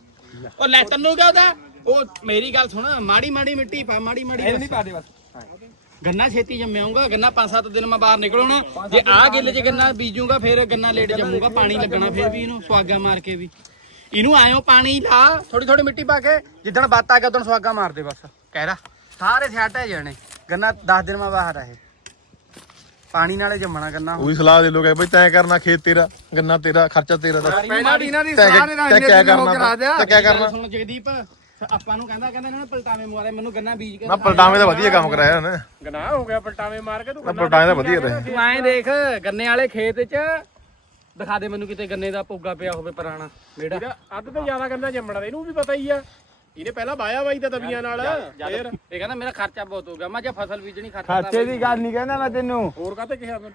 ਉਹ ਲੈ ਤੈਨੂੰ ਉਹਦਾ? ਉਹ ਮੇਰੀ ਗੱਲ ਸੁਣ ਮਾੜੀ ਮਾੜੀ ਮਿੱਟੀ ਪਾ ਮਾੜੀ ਮਾੜੀ ਇਹ ਨਹੀਂ ਪਾਦੇ ਬਸ। ਗੰਨਾ ਛੇਤੀ ਜੰਮਿਆਉਂਗਾ ਗੰਨਾ 5-7 ਦਿਨ ਮੈਂ ਬਾਹਰ ਨਿਕਲਣਾ ਜੇ ਆ ਗਿੱਲ 'ਚ ਗੰਨਾ ਬੀਜੂਗਾ ਫਿਰ ਗੰਨਾ ਲੇਟ ਜੰਮੂਗਾ ਪਾਣੀ ਲੱਗਣਾ ਫਿਰ ਵੀ ਇਹਨੂੰ ਸੁਆਗਾ ਮਾਰ ਕੇ ਵੀ। ਇਹਨੂੰ ਆਇਓ ਪਾਣੀ ਲਾ ਥੋੜੀ ਥੋੜੀ ਮਿੱਟੀ ਪਾ ਕੇ ਜਿੱਦਣ ਬਾਤ ਆ ਗਿਆ ਉਦੋਂ ਸੁਆਗਾ ਮਾਰ ਦੇ ਬਸ। ਕਹਿ ਰਾ ਸਾਰੇ ਸਿਆਟ ਹੈ ਜਾਣੇ। ਗੰਨਾ 10 ਦਿਨ ਮੈਂ ਬਾਹਰ ਆਏ ਪਾਣੀ ਨਾਲੇ ਜੰਮਣਾ ਗੰਨਾ ਉਹੀ ਸਲਾਹ ਦੇ ਲੋਗੇ ਬਈ ਤੈਂ ਕਰਨਾ ਖੇਤ ਤੇਰਾ ਗੰਨਾ ਤੇਰਾ ਖਰਚਾ ਤੇਰਾ ਦਾ ਪਹਿਲਾਂ ਵੀ ਇਹਨਾਂ ਦੀ ਸਾਰੇ ਕਿਆ ਇੰਨੇ ਹੋ ਕਰਨਾ ਕਰਾ ਦਿਆ ਤੈਂ ਕਿਆ ਕਰਨਾ? ਸੁਣ ਜਗਦੀਪ। ਆਪਾਂ ਨੂੰ ਕਹਿੰਦਾ ਕਹਿੰਦਾ ਇਹਨਾਂ ਨੇ ਪਲਟਾਵੇਂ ਮਾਰੇ ਮੈਨੂੰ ਗੰਨਾ ਬੀਜ ਕੇ ਨਾ ਪਲਟਾਵੇਂ ਦਾ। ਵਧੀਆ ਕੰਮ ਕਰਾਇਆ ਉਹਨੇ। ਗਨਾਹ ਹੋ ਗਿਆ ਪਲਟਾਵੇਂ ਮਾਰ ਕੇ ਤੂੰ ਨਾ ਪਲਟਾਵੇਂ ਦਾ ਵਧੀਆ ਰਹੇ ਤੂੰ ਐਂ ਦੇਖ ਗੰਨੇ ਵਾਲੇ ਖੇਤ 'ਚ ਦਿਖਾ ਦੇ ਮੈਨੂੰ ਕਿਤੇ ਗੰਨੇ ਦਾ ਪੋਗਾ ਪਿਆ ਹੋਵੇ ਪੁਰਾਣਾ ਮੇੜਾ ਅੱਧ ਤੋਂ ਜ਼ਿਆਦਾ ਗੰਨਾ ਜੰਮਣਾ ਇਹਨੂੰ ਵੀ ਪਤਾ ਹੀ ਆ। ਇਹਨੇ ਪਹਿਲਾਂ ਵਾਇਆ ਬਾਈ ਤਾਂ ਤਵੀਆਂ ਨਾਲ। ਫੇਰ? ਇਹ ਕਹਿੰਦਾ ਮੇਰਾ ਖਰਚਾ ਬਹੁਤ ਹੋ ਗਿਆ। ਮੈਂ ਜੇ ਫਸਲ ਬੀਜਣੀ ਖਰਚਾ ਖਰਚੇ ਦੀ ਗੱਲ ਨਹੀਂ ਕਹਿੰਦਾ ਮੈਂ ਤੈਨੂੰ। ਹੋਰ ਕਾਤੇ ਕਿਹਾ ਤੈਨੂੰ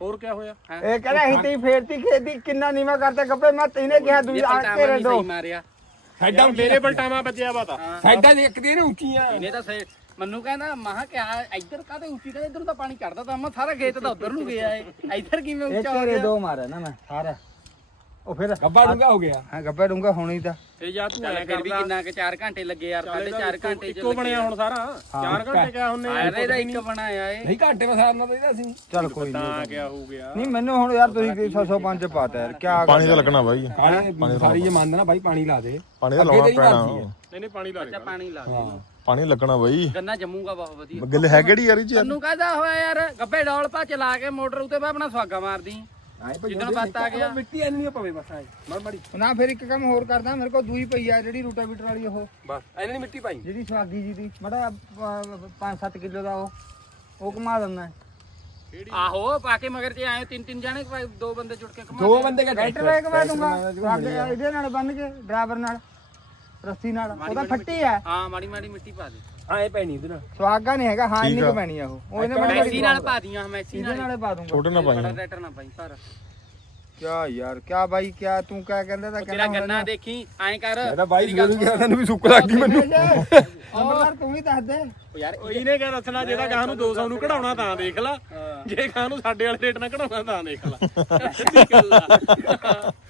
ਹੋਰ ਕੀ ਹੋਇਆ? ਇਹ ਕਹਿੰਦਾ ਅਸੀਂ ਤੇ ਫੇਰਤੀ ਖੇਤੀ ਕਿੰਨਾ ਨੀਵਾ ਕਰਤਾ ਕੱਪੜੇ ਮੈਂ ਤੈਨੇ ਕਿਹਾ ਤੂੰ ਆ ਕੇ ਰੇ ਦੋ ਮਾਰਿਆ। ਸਾਡਾ ਮੇਰੇ ਪਲਟਾਵਾਂ ਬਚਿਆ ਵਾ ਤਾਂ। ਸਾਡਾ ਦੇ ਇੱਕ ਦੀ ਨੇ ਉੱਚੀਆਂ। ਇਹਨੇ ਤਾਂ ਸੇ ਮੈਨੂੰ ਕਹਿੰਦਾ ਮਹਾ ਕਿਹਾ ਇੱਧਰ ਕਾਤੇ ਉੱਚੀ ਕਹਿੰਦਾ ਇੱਧਰ ਤਾਂ ਪਾਣੀ ਚੜਦਾ ਤਾਂ। ਮੈਂ ਸਾਰਾ ਖੇਤ ਤਾਂ ਉੱਧਰ ਨੂੰ ਗਿਆ ਏ। ਇੱਧਰ ਕਿਵੇਂ ਉੱਚਾ ਹੋ ਗਿਆ? ਮਾਰਿਆ ਨਾ ਮੈਂ ਸਾਰਾ। ਉਹ ਫਿਰ ਗੱਬਾ ਡੂੰਗਾ ਹੋ ਗਿਆ। ਹਾਂ ਗੱਬੇ ਡੂੰਗਾ ਹੋਣੀ ਤਾਂ। ਇਹ ਜਾ ਤੂੰ ਐ ਫਿਰ ਵੀ ਕਿੰਨਾ ਕਿ 4 ਘੰਟੇ ਲੱਗੇ ਯਾਰ ਸਾਢੇ 4 ਘੰਟੇ ਚ ਇੱਕੋ ਬਣਿਆ ਹੁਣ ਸਾਰਾ। 4 ਘੰਟੇ ਕਿਆ ਹੁੰਨੇ ਆਇਆ ਇਹਦਾ ਇੱਕ ਬਣਾਇਆ ਏ। ਨਹੀਂ ਘੰਟੇ ਵਸਾਰਨਾ ਚਾਹੀਦਾ ਸੀ। ਚੱਲ ਕੋਈ ਨਹੀਂ। ਤਾਂ ਕਿਆ ਹੋ ਗਿਆ। ਨਹੀਂ ਮੈਨੂੰ ਹੁਣ ਯਾਰ ਤੁਸੀਂ 605 ਪਾਤਾ ਯਾਰ ਕੀ ਪਾਣੀ ਤਾਂ ਲੱਗਣਾ ਬਾਈ। ਪਾਣੀ ਸਾਰੀ ਜੇ ਮੰਨਦਾ ਨਾ ਬਾਈ ਪਾਣੀ ਲਾ ਦੇ। ਪਾਣੀ ਤਾਂ ਲਾਉਣਾ ਪੈਣਾ। ਨਹੀਂ ਨਹੀਂ ਪਾਣੀ ਲਾ ਦੇ ਅੱਛਾ ਪਾਣੀ ਲਾ ਦੇ। ਪਾਣੀ ਲੱਗਣਾ ਬਾਈ। ਗੰਨਾ ਜੰਮੂਗਾ ਬਹੁਤ ਵਧੀਆ। ਗਿੱਲ ਹੈ ਕਿਹੜੀ ਯਾਰ ਇਹ ਚ? ਤੈਨੂੰ ਕਹਦਾ ਹੋਇਆ ਯਾਰ? ਗੱਬੇ ਡੋਲ ਪਾ ਚਲਾ ਕੇ ਮੋਟਰ ਉੱਤੇ ਮੈਂ ਆਪਣਾ ਸਵਾਗਾ ਮਾਰਦੀ। ਜਿੱਦਣ ਬੱਤ ਆ ਗਿਆ। ਮਿੱਟੀ ਐਨੀ ਨਹੀਂ ਪਵੇ ਬਸ ਆਏ। ਮੜ ਮੜੀ। ਨਾ ਫਿਰ ਇੱਕ ਕੰਮ ਹੋਰ ਕਰਦਾ ਮੇਰੇ ਕੋਲ ਦੂਈ ਪਈ ਆ ਜਿਹੜੀ ਰੂਟਾਵੀਟਰ ਵਾਲੀ ਉਹ। ਬਸ ਐਨੀ ਨਹੀਂ ਮਿੱਟੀ ਪਾਈ। ਜਿਹੜੀ ਸਵਾਗੀ ਜੀ ਦੀ। ਮੜਾ 5-7 ਕਿਲੋ ਦਾ ਉਹ। ਉਹ ਘੁਮਾ ਦਿੰਦਾ। ਆਹੋ ਪਾ ਕੇ ਮਗਰ ਤੇ ਆਏ ਤਿੰਨ ਤਿੰਨ ਜਾਣੇ ਭਾਈ ਦੋ ਬੰਦੇ ਜੁੜ ਕੇ ਘੁਮਾ ਦੋ ਬੰਦੇ ਘੱਟ ਟਰੈਕਟਰ ਇੱਕ ਮੈਂ ਦੂੰਗਾ। ਸਵਾਗੇ ਇਹਦੇ ਨਾਲ ਬੰਨ ਕੇ ਡਰਾਈਵਰ ਨਾਲ ਰੱਸੀ ਨਾਲ। ਉਹਦਾ ਫੱਟੀ ਆ। ਹਾਂ ਮਾੜੀ ਮਾੜੀ ਮਿੱਟੀ ਪਾ ਦੇ। ਆਏ ਪੈਣੀ ਇਹਦੇ ਨਾਲ। ਸਵਾਗਾ ਨਹੀਂ ਹੈਗਾ ਹਾਂ ਇੰਨੀ ਕੁ। ਪੈਣੀ ਆ ਉਹ। ਉਹ ਇਹਨੇ ਮੈਸੀ ਨਾਲ ਪਾ ਦੀਆਂ ਮੈਸੀ ਇਹਦੇ ਨਾਲ ਨਾਲੇ ਪਾ ਦੂੰਗਾ। ਛੋਟੇ ਨਾ ਬੜਾ ਪਾਈ ਟਰੈਕਟਰ ਨਾ ਪਾਈ ਸਾਰਾ ਕਿਆ ਯਾਰ ਕਿਆ ਬਾਈ ਕਿਆ ਤੂੰ ਕਿਆ ਕਹਿੰਦਾ ਤਾਂ ਤੇਰਾ ਗੰਨਾ ਦੇਖੀ ਐਂ ਕਰ ਮੈਂ ਤਾਂ ਬਾਈ ਮੈਨੂੰ ਕਿਹਾ ਤੈਨੂੰ ਵੀ ਸੁੱਕ ਲੱਗਦੀ ਮੈਨੂੰ। ਨੰਬਰਦਾਰ ਤੂੰ ਵੀ ਦੱਸ ਦੇ। ਉਹ ਯਾਰ ਇਹਨੇ ਕਿਆ ਦੱਸਣਾ ਜਿਹੜਾ ਗਾਹ ਨੂੰ 200 ਨੂੰ ਕਢਾਉਣਾ ਤਾਂ ਦੇਖ ਲਾ। ਜੇ ਗਾਹ ਨੂੰ ਸਾਡੇ ਵਾਲੇ ਰੇਟ ਨਾਲ ਕਢਾਉਣਾ ਤਾਂ ਦੇਖ ਲਾ।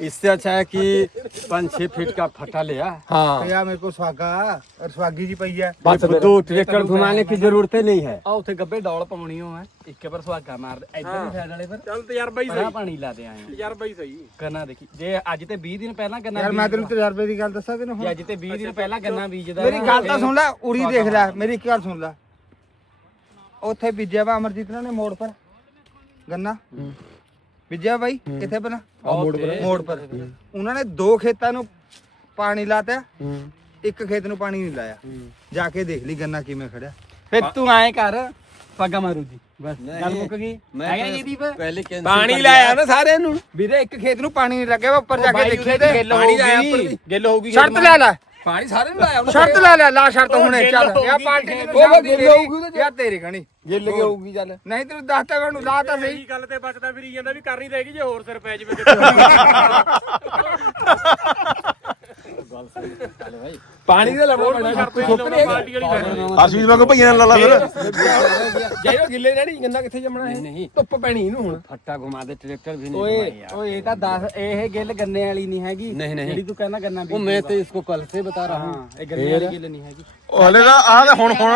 इससे अच्छा है कि पाँच छह फीट का फटा लिया ਹਾਂ ਯਾ ਮੇਰੇ ਕੋਲ ਸਵਾਗਾ ਔਰ ਸਵਾਗੀ ਜੀ ਪਈ ਆ ਬਸ दो ट्रैक्टर घुमाने की जरूरत ही नहीं है ਆ ਉੱਥੇ ਗੱਬੇ ਡਾਲ ਪਾਉਣੀ ਓ ਆ ਇੱਕ ਪਰ ਸੁਹਾਗਾ ਮਾਰ ਇੱਧਰ ਵੀ ਸਾਈਡ ਵਾਲੇ ਪਰ ਚੱਲ ਤਜਰਬਾ ਹੀ ਬੜਾ ਸਹੀ ਪਾਣੀ ਲਾ ਦੇ ਆਏ ਤਜਰਬਾ ਹੀ ਸਹੀ ਗੰਨਾ ਦੇਖੀ ਜੇ ਅੱਜ ਤੇ 20 ਦਿਨ ਪਹਿਲਾਂ ਗੰਨਾ ਯਾਰ ਮੈਂ ਤੈਨੂੰ ਤਜਰਬੇ ਦੀ ਗੱਲ ਦੱਸਾਂ ਤੈਨੂੰ ਜੇ ਹੁਣ ਅੱਜ ਤੇ 20 ਦਿਨ ਪਹਿਲਾਂ ਗੰਨਾ ਬੀਜਦਾ ਮੇਰੀ ਗੱਲ ਤਾਂ ਸੁਣ ਲੈ ਉਰੀ ਦੇਖ ਲੈ ਮੇਰੀ ਇੱਕ ਗੱਲ ਸੁਣ ਲੈ ਉੱਥੇ ਬੀਜਿਆ ਵਾ ਅਮਰਜੀਤ ਨੇ ਮੋੜ ਪਰ ਗੰਨਾ ਬੀਜਿਆ ਬਾਈ ਕਿੱਥੇ ਬਣਾ ਉਹਨਾਂ ਨੇ ਦੋ ਖੇਤਾਂ ਨੂੰ ਪਾਣੀ ਲਾਤਾ। ਇੱਕ ਖੇਤ ਨੂੰ ਪਾਣੀ ਨਹੀਂ ਲਾਇਆ। ਜਾ ਕੇ ਦੇਖ ਲਈ ਗੰਨਾ ਕਿਵੇਂ ਖੜਿਆ। ਫਿਰ ਤੂੰ ਐ ਕਰ ਪੱਗਾ ਮਾਰੂ ਜੀ। ਬਸ ਗੱਲ ਮੁੱਕ ਗਈ। ਮੈਂ ਕਿਹਾ ਜੀ ਪਹਿਲੇ ਕੈਂਸਲ ਪਾਣੀ ਲਾਇਆ ਨਾ ਸਾਰਿਆਂ ਨੂੰ। ਵੀਰੇ ਇੱਕ ਖੇਤ ਨੂੰ ਪਾਣੀ ਨਹੀਂ ਲੱਗਿਆ ਉੱਪਰ ਜਾ ਕੇ ਦੇਖੀ ਤੇ ਪਾਣੀ ਲਾਇਆ ਉੱਪਰ ਗਿੱਲ ਹੋਊਗੀ ਸ਼ਰਤ ਲੈ ਲੈ। ਪਾਣੀ ਸਾਰਿਆਂ ਨੂੰ ਲਾਇਆ ਉਹਨੇ ਸ਼ਰਤ ਲੈ ਲੈ ਲਾ ਸ਼ਰਤ ਹੁਣੇ ਚੱਲ। ਯਾ ਪਾਰਟੀ ਉਹ ਫਿਰ ਗਿੱਲ ਹੋਊਗੀ ਉਹਦੇ ਚ। ਯਾ ਤੇਰੀ ਕਣੀ। ਗਿੱਲ ਕੇ ਹੋਊਗੀ ਚੱਲ। ਨਹੀਂ ਤੈਨੂੰ ਦੱਸਤਾ ਮੈਨੂੰ ਲਾ ਤਾਂ ਸਹੀ। ਗੱਲ ਤੇ ਬਚਦਾ ਫਿਰੀ ਜਾਂਦਾ ਵੀ ਕਰਨੀ ਰਹੇਗੀ ਜੇ ਹੋਰ ਸਿਰ ਪੈ ਜਵੇ ਪਾਣੀ ਦਾ ਲੜਨਾ ਪੈਣਾ ਸੁੱਕਣੇ ਅਰਸ਼ੀਦ ਮੈਂ ਕੋ ਭਈਆਂ ਨਾਲ ਲਾ ਲਾ ਫਿਰ ਜਾਇਓ ਗਿੱਲੇ ਰਹਿਣੀ ਗੰਦਾ ਕਿੱਥੇ ਜੰਮਣਾ ਇਹ? ਨਹੀਂ। ਧੁੱਪ ਪੈਣੀ ਇਹਨੂੰ ਹੁਣ। ਫੱਟਾ ਘੁਮਾ ਦੇ ਟਰੈਕਟਰ ਵੀ ਨਹੀਂ ਓਏ ਓਏ ਇਹ ਤਾਂ 10 ਇਹ ਗਿੱਲ ਗੰਨੇ ਵਾਲੀ ਨਹੀਂ ਹੈਗੀ। ਜਿਹੜੀ ਤੂੰ ਕਹਿੰਦਾ ਗੰਨਾ ਵੀ ਉਹ ਮੈਂ ਤੇ ਇਸਕੋ ਕੱਲ ਸੇ ਬਤਾ ਰਹਾ ਹਾਂ ਇਹ ਗੰਨੇ ਵਾਲੀ ਗਿੱਲ ਨਹੀਂ ਹੈਗੀ। ਉਹ ਹਲੇ ਤਾਂ ਆਹ ਤਾਂ ਹੁਣ ਹੁਣ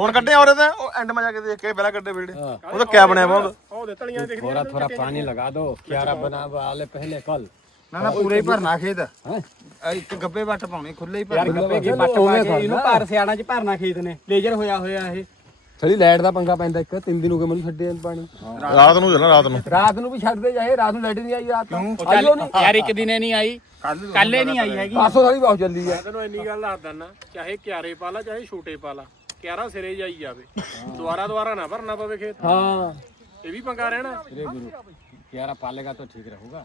ਹੁਣ ਕੱਢਿਆ ਔਰੇ ਤਾਂ ਉਹ ਐਂਡ ਮਾ ਜਾ ਕੇ ਦੇਖ ਕੇ ਪਹਿਲਾਂ ਕੱਢੇ ਵੀੜੇ ਉਹ ਤਾਂ ਕਿਆ ਬਣਿਆ ਬਹੁਤ ਉਹ ਦੇ ਤਲੀਆਂ ਦੇਖਦੀ ਥੋੜਾ ਥੋੜਾ ਪਾਣੀ ਲਗਾ ਦੋ ਕਿਆਰਾ ਬਣਾ ਵਾਲੇ ਪਹਿਲੇ ਕੱਲ। ਨਾ ਨਾ ਪੂਰੇ ਹੀ ਭਰਨਾ ਖੇਤ। ਆ ਇੱਕ ਗੱਬੇ ਵੱਟ ਪਾਉਣੇ ਖੁੱਲੇ ਹੀ ਭਰਨਾ। ਗੱਬੇ ਕੀ ਪੱਟ ਪਾ ਕੇ ਇਹਨੂੰ ਭਾਰ ਸਿਆਣਾ ਚ ਭਰਨਾ ਖੇਤ ਨੇ। ਲੇਜ਼ਰ ਹੋਇਆ ਹੋਇਆ ਇਹ। ਥੜੀ ਲਾਈਟ ਦਾ ਪੰਗਾ ਪੈਂਦਾ ਇੱਕ ਤਿੰਨ ਦਿਨ ਹੋ ਗਏ ਮੈਨੂੰ ਛੱਡੇ ਪਾਣੀ। ਰਾਤ ਨੂੰ ਚੱਲਣਾ ਰਾਤ ਨੂੰ। ਰਾਤ ਨੂੰ ਵੀ ਛੱਡਦੇ ਜਾਏ ਰਾਤ ਨੂੰ ਲਾਈਟ ਨਹੀਂ ਆਈ ਰਾਤ ਨੂੰ। ਆਈਓ ਨਹੀਂ ਯਾਰ ਇੱਕ ਦਿਨੇ ਨਹੀਂ ਆਈ। ਕੱਲੇ ਨਹੀਂ ਆਈ ਹੈਗੀ। ਪਾਸੋਂ ਸਾਰੀ ਬਹੁਤ ਚੱਲੀ ਆ। ਤੈਨੂੰ ਇੰਨੀ ਗੱਲ ਦੱਸ ਦੰਨਾ ਚਾਹੇ ਕਿਆਰੇ ਪਾ ਲਾ ਚਾਹੇ ਛੋਟੇ ਪਾ ਲਾ ਕਿਆਰਾ ਸਿਰੇ ਜਾਈ ਜਾਵੇ। ਦੁਆਰਾ ਦੁਆਰਾ ਨਾ ਭਰਨਾ ਪਵੇ ਖੇਤ। ਹਾਂ। ਇਹ ਵੀ ਪੰਗਾ ਰਹਿਣਾ। ਕਿਆਰਾ ਪਾਲੇਗਾ ਤਾਂ ਠੀਕ ਰਹੂਗਾ।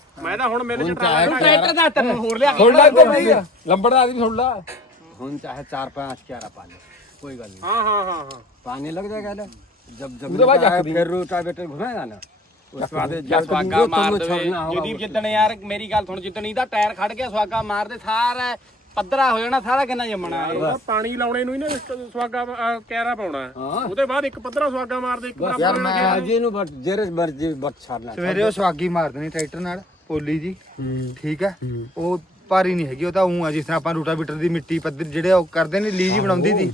ਮੈਂ ਤਾਂ ਹੁਣ ਮੇਰੇ ਚੜਾ ਟਰੈਕਟਰ ਦਾ ਤੈਨੂੰ ਹੋਰ ਲਿਆ ਸੁਣ ਲੈ ਕੋਈ ਲੰਬੜਦਾਰ ਦੀ ਸੁਣ ਲੈ हम चाहे चार पाँच क्यारा पाले कोई गल नहीं ਹਾਂ ਹਾਂ ਹਾਂ ਹਾਂ पानी लग जाएगा ना जब जब उसके बाद लगा है, जाके फिर रोटावेटर घुमाएगा ना उसके बाद जब ਸਵਾਗਾ तुम ਮਾਰ तुम ਦੇਵੇ छोड़ना होगा ਜਦੀਪ ਜਿੱਦਣ ਯਾਰ ਮੇਰੀ ਗੱਲ ਸੁਣ ਜਿੱਦਣ ਇਹਦਾ ਟਾਇਰ ਖੜ ਗਿਆ ਸਵਾਗਾ ਮਾਰਦੇ ਸਾਰਾ ਪੱਧਰਾ ਹੋ ਜਾਣਾ ਸਾਰਾ ਕਿੰਨਾ ਜੰਮਣਾ ਇਹ ਉਹਦਾ ਪਾਣੀ ਲਾਉਣੇ ਨੂੰ ਹੀ ਨਾ ਇੱਕ ਸਵਾਗਾ ਅਹ, ਕਿਆਰਾ ਪਾਉਣਾ ਹੈ। ਹਾਂ। ਉਹਦੇ ਬਾਅਦ ਇੱਕ ਪੱਧਰਾ ਸਵਾਗਾ ਮਾਰਦੇ ਇੱਕ ਬਰਾਬਰ ਯਾਰ ਮੈਂ जी नु बट जेरे मर्जी बट छाड़ना ਸਵੇਰੇ ਉਹ ਸਵਾਗੀ ਮਾਰ ਦੇਣੀ ਟਰੈਕਟਰ ਨਾਲ ਓਲੀ ਜੀ ਠੀਕ ਹੈ। ਉਹ ਭਾਰੀ ਨਹੀਂ ਹੈਗੀ ਉਹ ਤਾਂ ਉਹ ਆ ਜਿਸ ਤਰ੍ਹਾਂ ਆਪਾਂ ਰੂਟਾ ਰੋਟਾਵੀਟਰ ਦੀ ਮਿੱਟੀ ਪੱਧਰ ਜਿਹੜੇ ਉਹ ਕਰਦੇ ਨੇ ਲੀਜੀ ਬਣਾਉਂਦੀ ਸੀ।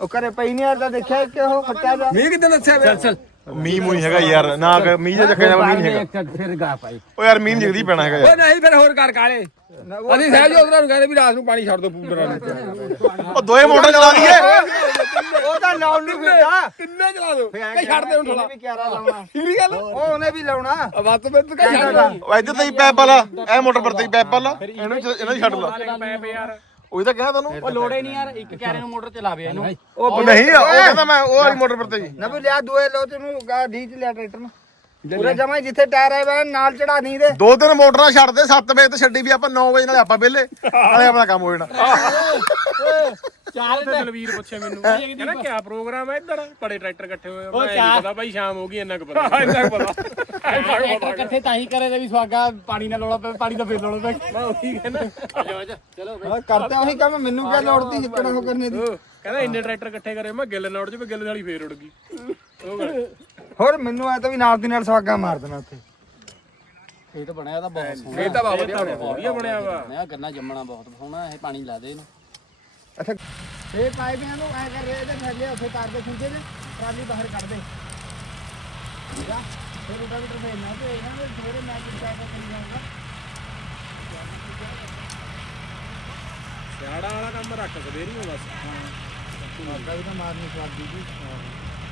ਉਹ ਘਰੇ ਪਈ ਨਹੀਂ ਯਾਰ ਤਾਂ ਦੇਖਿਆ ਕਿ ਉਹ ਫੱਟਾ ਦਾ ਮੀਂਹ ਕਿਦਾਂ ਦੱਸਿਆ ਵੇ ਚੱਲ ਚੱਲ। ਮੀਂਹ ਮੂੰਹ ਹੈਗਾ ਯਾਰ ਨਾ ਮੀਂਹ ਦਾ ਚੱਕਰ ਨਾ ਮੀਂਹ ਹੈਗਾ। ਫਿਰ ਗਾ ਪਾਈ ਉਹ ਯਾਰ ਮੀਂਹ ਨਹੀਂ ਪੈਣਾ ਹੈਗਾ ਯਾਰ ਉਹ ਨਹੀਂ ਫਿਰ ਹੋਰ ਕਰ ਕਾਲੇ। ਅਸੀਂ ਸਹਿਜ ਉਹਨਾਂ ਨੂੰ ਕਹਿੰਦੇ ਵੀ ਰਾਤ ਨੂੰ ਪਾਣੀ ਛੱਡ ਦੋ ਪੂਰਾ ਨੂੰ। ਉਹ ਦੋਏ ਮੋਟਰ ਚਲਾ ਲਈਏ ਉਹ ਤਾਂ ਲਾਉਣ ਨੂੰ ਫਿਰਦਾ। ਕਿੰਨੇ ਚਲਾ ਦੋ? ਕਈ ਛੱਡ ਦੇ ਹੁਣ ਥੋੜਾ ਵੀ ਕਿਆਰਾ ਲਾਉਣਾ। ਠੀਕ ਗੱਲ? ਉਹ ਉਹਨੇ ਵੀ ਲਾਉਣਾ। ਬਸ ਮੈਂ ਤੂੰ ਕਈ ਛੱਡ। ਦੇ ਉਹ ਇੱਧਰ ਤੇ ਹੀ ਪੈਪ ਵਾਲਾ ਇਹ ਮੋਟਰ ਪਰ ਤੇ ਹੀ ਪੈਪ ਵਾਲਾ ਇਹਨੂੰ ਇਹਨੂੰ ਹੀ ਛੱਡ ਲਾ। ਪੈਪ ਯਾਰ ਉਹੀ ਤਾਂ ਕਿਹਾ ਤੈਨੂੰ। ਉਹ ਲੋੜੇ ਨਹੀਂ ਯਾਰ ਇੱਕ ਕਿਆਰੇ ਨੂੰ ਮੋਟਰ ਚਲਾਵੇ ਇਹਨੂੰ। ਉਹ ਨਹੀਂ ਉਹ ਕਹਿੰਦਾ ਮੈਂ ਉਹ ਵਾਲੀ ਮੋਟਰ ਪਰ ਤੇ ਹੀ। ਨਾ ਵੀ ਲਿਆ ਦੂਏ ਲੋ ਤੈਨੂੰ ਗਾ ਡੀਜ ਲਿਆ ਟਰੈਕਟਰ ਨੂੰ। ਪੂਰਾ ਜਮਾ ਜਿੱਥੇ ਟਾਇਰ ਆਏ ਵੇ ਨਾਲ ਚੜਾ ਨਹੀਂ ਦੇ। ਦੋ ਤਿੰਨ ਮੋਟਰਾਂ ਛੱਡ ਦੇ 7 ਵਜੇ ਤੇ ਛੱਡੀ ਵੀ ਆਪਾਂ 9 ਵਜੇ ਨਾਲੇ ਆਪਾਂ ਵਿਹਲੇ। ਨਾਲੇ ਆਪਣਾ ਕੰਮ ਹੋ ਜਾਣਾ। ਚਾਰ ਤੇ ਦਲਵੀਰ ਪੁੱਛੇ ਮੈਨੂੰ ਕਹਿੰਦਾ ਕੀ ਪ੍ਰੋਗਰਾਮ ਹੈ ਇੱਧਰ? ਬੜੇ ਟਰੈਕਟਰ ਇਕੱਠੇ ਹੋਏ ਆ। ਮੈਂ ਨਹੀਂ ਪਤਾ ਭਾਈ ਸ਼ਾਮ ਹੋ ਗਈ ਇੰਨਾ ਕੁ ਪਤਾ। ਇੰਨਾ ਕੁ ਪਤਾ। ਟਰੈਕਟਰ ਇਕੱਠੇ ਤਾਂ ਹੀ ਕਰੇ ਤੇ ਵੀ ਸਵਾਗਾ ਪਾਣੀ ਨਾਲ ਲੋੜਾ ਪਵੇ ਪਾਣੀ ਦਾ ਫੇਰ ਲੋੜਾ ਪਵੇ। ਮੈਂ ਉਹੀ ਕਹਿੰਦਾ। ਹਾਂ, ਕਰਤੇ ਉਹੀ ਕੰਮ ਮੈਨੂੰ ਕਿਆ ਲੋੜ ਤੀ ਜਿੱਕਣਾ ਉਹ ਕਰਨੇ ਦੀ? ਕਹਿੰਦਾ ਇੰਨੇ ਟਰੈਕਟਰ ਇਕੱਠੇ ਕਰੇ ਮੈਂ ਗਿੱਲ ਨਾ ਉੱਡ ਜਾਵੇ ਗਿੱਲ ਵਾਲੀ ਫੇਰ ਉੱਡ ਗਈ। ਉਹ ਗੱਲ। ਹੋਰ ਮੈਨੂੰ ਐ ਤਾਂ ਵੀ ਨਾਲ ਦੀ ਨਾਲ ਸਵਾਗਾ ਮਾਰ ਦੇਣਾ ਉੱਥੇ। ਇਹ ਤਾਂ ਬਣਿਆ ਤਾਂ ਬਹੁਤ ਸੋਹਣਾ। ਇਹ ਤਾਂ ਬਾਬਾ ਇਹ ਤਾਂ ਵਧੀਆ ਬਣਿਆ ਵਾ। ਬਣਿਆ ਗੰਨਾ ਜੰਮਣਾ ਬਹੁਤ ਸੋਹਣਾ ਇਹ ਪਾਣੀ ਲਾ ਦੇ ਇਹਨੂੰ। ਅੱਛਾ। ਇਹ ਪਾਈਪਾਂ ਨੂੰ ਐ ਕਰ ਰਹੇ ਇਹਦੇ ਥੱਲੇ ਉੱਥੇ ਤਾਰ ਦੇ ਖੁੰਝੇ ਨੇ ਟਰਾਲੀ ਬਾਹਰ ਕੱਢ ਦੇ। ਠੀਕ ਆ? ਫਿਰ ਉਹਦਾ ਵੀ ਟਰੇਨ ਤੇ ਇਹਨਾਂ ਦੇ ਸਵੇਰੇ ਮੈਂ ਕਿੱਦਾਂ ਕਰੀ ਜਾਊਂਗਾ। ਸਿਆੜਾ ਵਾਲਾ ਕੰਮ ਰੱਖ ਸਵੇਰੀ ਨੂੰ ਬਸ। ਸਵਾਗਾ ਵੀ ਤਾਂ ਮਾਰਨੀ ਸਵਾਗੀ ਜੀ।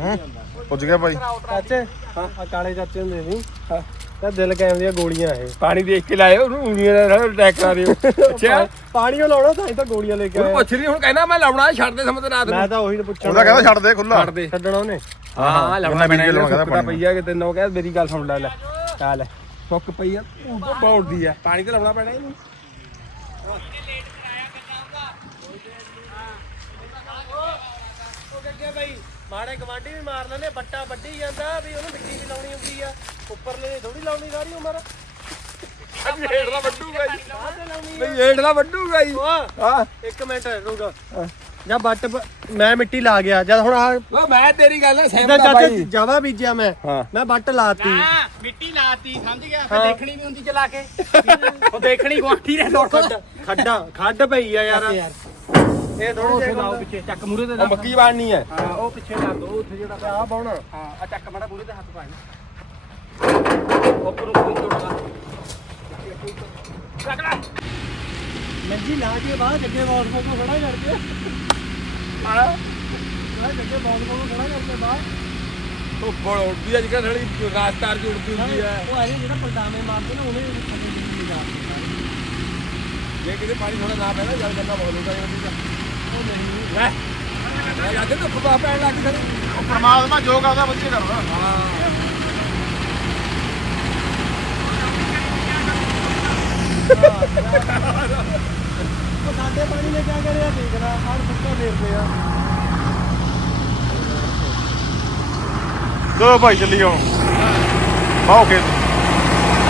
ਹੂੰ ਪੁੱਜ ਗਿਆ ਭਾਈ। ਚਾਚੇ? ਹਾਂ ਕਾਲੇ ਚਾਚੇ ਹੁੰਦੇ ਸੀ ਤਾਂ ਦਿਲ ਕੈਮ ਦੀਆਂ ਗੋਲੀਆਂ ਇਹ। ਪਾਣੀ ਦੇਖ ਕੇ ਲਾਇਓ ਉਹਨੂੰ ਉਂਗਲੀਆਂ ਨਾਲ ਅਟੈਕ ਕਰਾ ਦਿਓ। ਅੱਛਾ? ਪਾਣੀ ਉਹ ਲਾਉਣਾ ਤਾਂ ਇਹ ਤਾਂ ਗੋਲੀਆਂ ਲੈ ਕੇ ਉਹਨੂੰ ਪੁੱਛ ਲਈ ਹੁਣ ਕਹਿੰਦਾ ਮੈਂ ਲਾਉਣਾ ਛੱਡ ਦੇ ਸਮਝ ਰਾਤ ਨੂੰ। ਮੈਂ ਤਾਂ ਉਹੀ ਨੂੰ ਪੁੱਛਣਾ ਉਹਦਾ ਕਹਿੰਦਾ ਛੱਡ ਦੇ ਖੁੱਲਾ ਛੱਡ ਦੇ। ਛੱਡਣਾ ਉਹਨੇ? ਹਾਂ ਹਾਂ ਲਾਉਣਾ ਪੈਣਾ ਬੀਜ ਕੇ ਇਹਦਾ ਲਵਾਂਗਾ ਸੁੱਕਦਾ ਪਾਣੀ ਪਈ ਆ ਕਿ ਤੈਨੂੰ ਕਹਿੰਦਾ ਮੇਰੀ ਗੱਲ ਸੁਣ ਲੈ ਲੈ। ਆ ਲੈ। ਸੁੱਕ ਪਈ ਆ ਉਹ ਬੌੜਦੀ ਆ। ਪਾਣੀ ਤੇ ਲਾਉਣਾ ਪੈਣਾ ਇਹਨੂੰ। ਕਰਦੇ ਆ ਬਾਈ। ਮਾੜੇ ਗਵਾਂਢੀ ਵੀ ਮਾਰ ਲੈਂਦੇ ਬੱਟਾ ਵੱਢੀ ਜਾਂਦਾ ਵੀ ਉਹਨੂੰ ਮਿੱਟੀ ਵੀ ਲਾਉਣੀ ਹੁੰਦੀ ਆ। ਉੱਪਰਲੇ ਥੋੜੀ ਲਾਉਣੀ ਸਾਰੀ ਉਮਰ। ਹੇਠਲਾ ਵੱਡੂਗਾ ਜੀ। ਨਹੀਂ ਹੇਠਲਾ ਵੱਡੂਗਾ ਜੀ। ਹਾਂ। ਇੱਕ ਮਿੰਟ ਰੁਕ ਜਾਂ। ਬੱਟ ਮੈਂ ਮਿੱਟੀ ਲਾ ਗਿਆ। ਜਦ ਹੁਣ ਆ ਉਹ ਮੈਂ ਤੇਰੀ ਗੱਲ ਨਾਲ ਜਿੱਦਾਂ ਸਹਿਮਤ ਆ ਚਾਚਾ ਬਾਈ ਜਾਵਾ ਬੀਜਿਆ ਮੈਂ। ਮੈਂ ਬੱਟ ਲਾਤੀ। ਹਾਂ ਮਿੱਟੀ ਲਾਤੀ ਸਮਝ ਗਿਆ? ਫਿਰ ਦੇਖਣੀ ਵੀ ਹੁੰਦੀ ਚਲਾ ਕੇ। ਉਹ ਦੇਖਣੀ ਗੁਆਠੀ ਨੇ ਲੋਟ ਖੱਡਾ ਖੱਡ ਪਈ ਆ ਯਾਰ। ਇਹ ਥੋੜੀ ਜਿਹੀ ਲਾਓ ਪਿੱਛੇ ਚੱਕ ਮੂਰੇ ਤੇ ਉਹ ਮੱਕੀ ਬਾਣਨੀ ਹੈ। ਹਾਂ ਉਹ ਪਿੱਛੇ ਲਾ ਦੋ ਉੱਥੇ ਜਿਹੜਾ ਆ ਬਾਉਣਾ ਹਾਂ ਆ ਚੱਕ ਮਾੜਾ ਮੂਰੇ ਤੇ ਹੱਥ ਪਾਣੀ ਉੱਪਰੋਂ ਕੋਈ ਜੋੜਦਾ ਮੰਜੀ ਲਾ। ਕੇ ਬਾਹਰ ਜੱਗੇ ਬਾਲ ਕੋਲ ਖੜਾ ਕਰਕੇ। ਹਾਂ। ਮੈਂ ਜੱਗੇ ਬਾਲ ਕੋਲ ਖੜਾ ਕਰਕੇ ਬਾਹਰ। ਉਹ ਬੜ ਉੱਡਦੀ ਅੱਜ ਕੱਲ੍ਹ ਥੜੀ ਰਾਸਤਾਰ ਦੀ ਉੜਦੀ ਹੁੰਦੀ ਹੈ ਉਹ ਆਏ ਜਿਹੜਾ ਪਲਟਾਵੇਂ ਮਾਰਦੇ ਨੇ ਉਹਨੇ ਥੱਲੇ ਦੀ ਲਾ ਜੇ ਕਿਤੇ ਪਾਣੀ ਥੋੜਾ ਨਾ ਪੈਣਾ ਜਲ ਗੰਨਾ ਬਹੁਤ ਹੁੰਦਾ ਜਾਂਦੀ ਲੈ। ਮੈਂ ਜਾਂਦੇ ਤਾਂ ਖੁਦਾ ਪੈਣ ਲੱਗ ਗਈ ਉਹ ਪ੍ਰਮਾਤਮਾ ਜੋ ਕਰਦਾ ਵਧੀਆ ਕਰਦਾ। ਉਹ ਸਾਡੇ ਪਾਣੀ ਨੇ ਕੀ ਕਰਿਆ ਦੇਖ ਲੈ ਹਰ ਸੁੱਕਾ ਫੇਰਦੇ ਆ ਚਲੋ ਭਾਈ ਚੱਲੀ ਹੁਣ ਬਾਹੋ ਖੇਤ।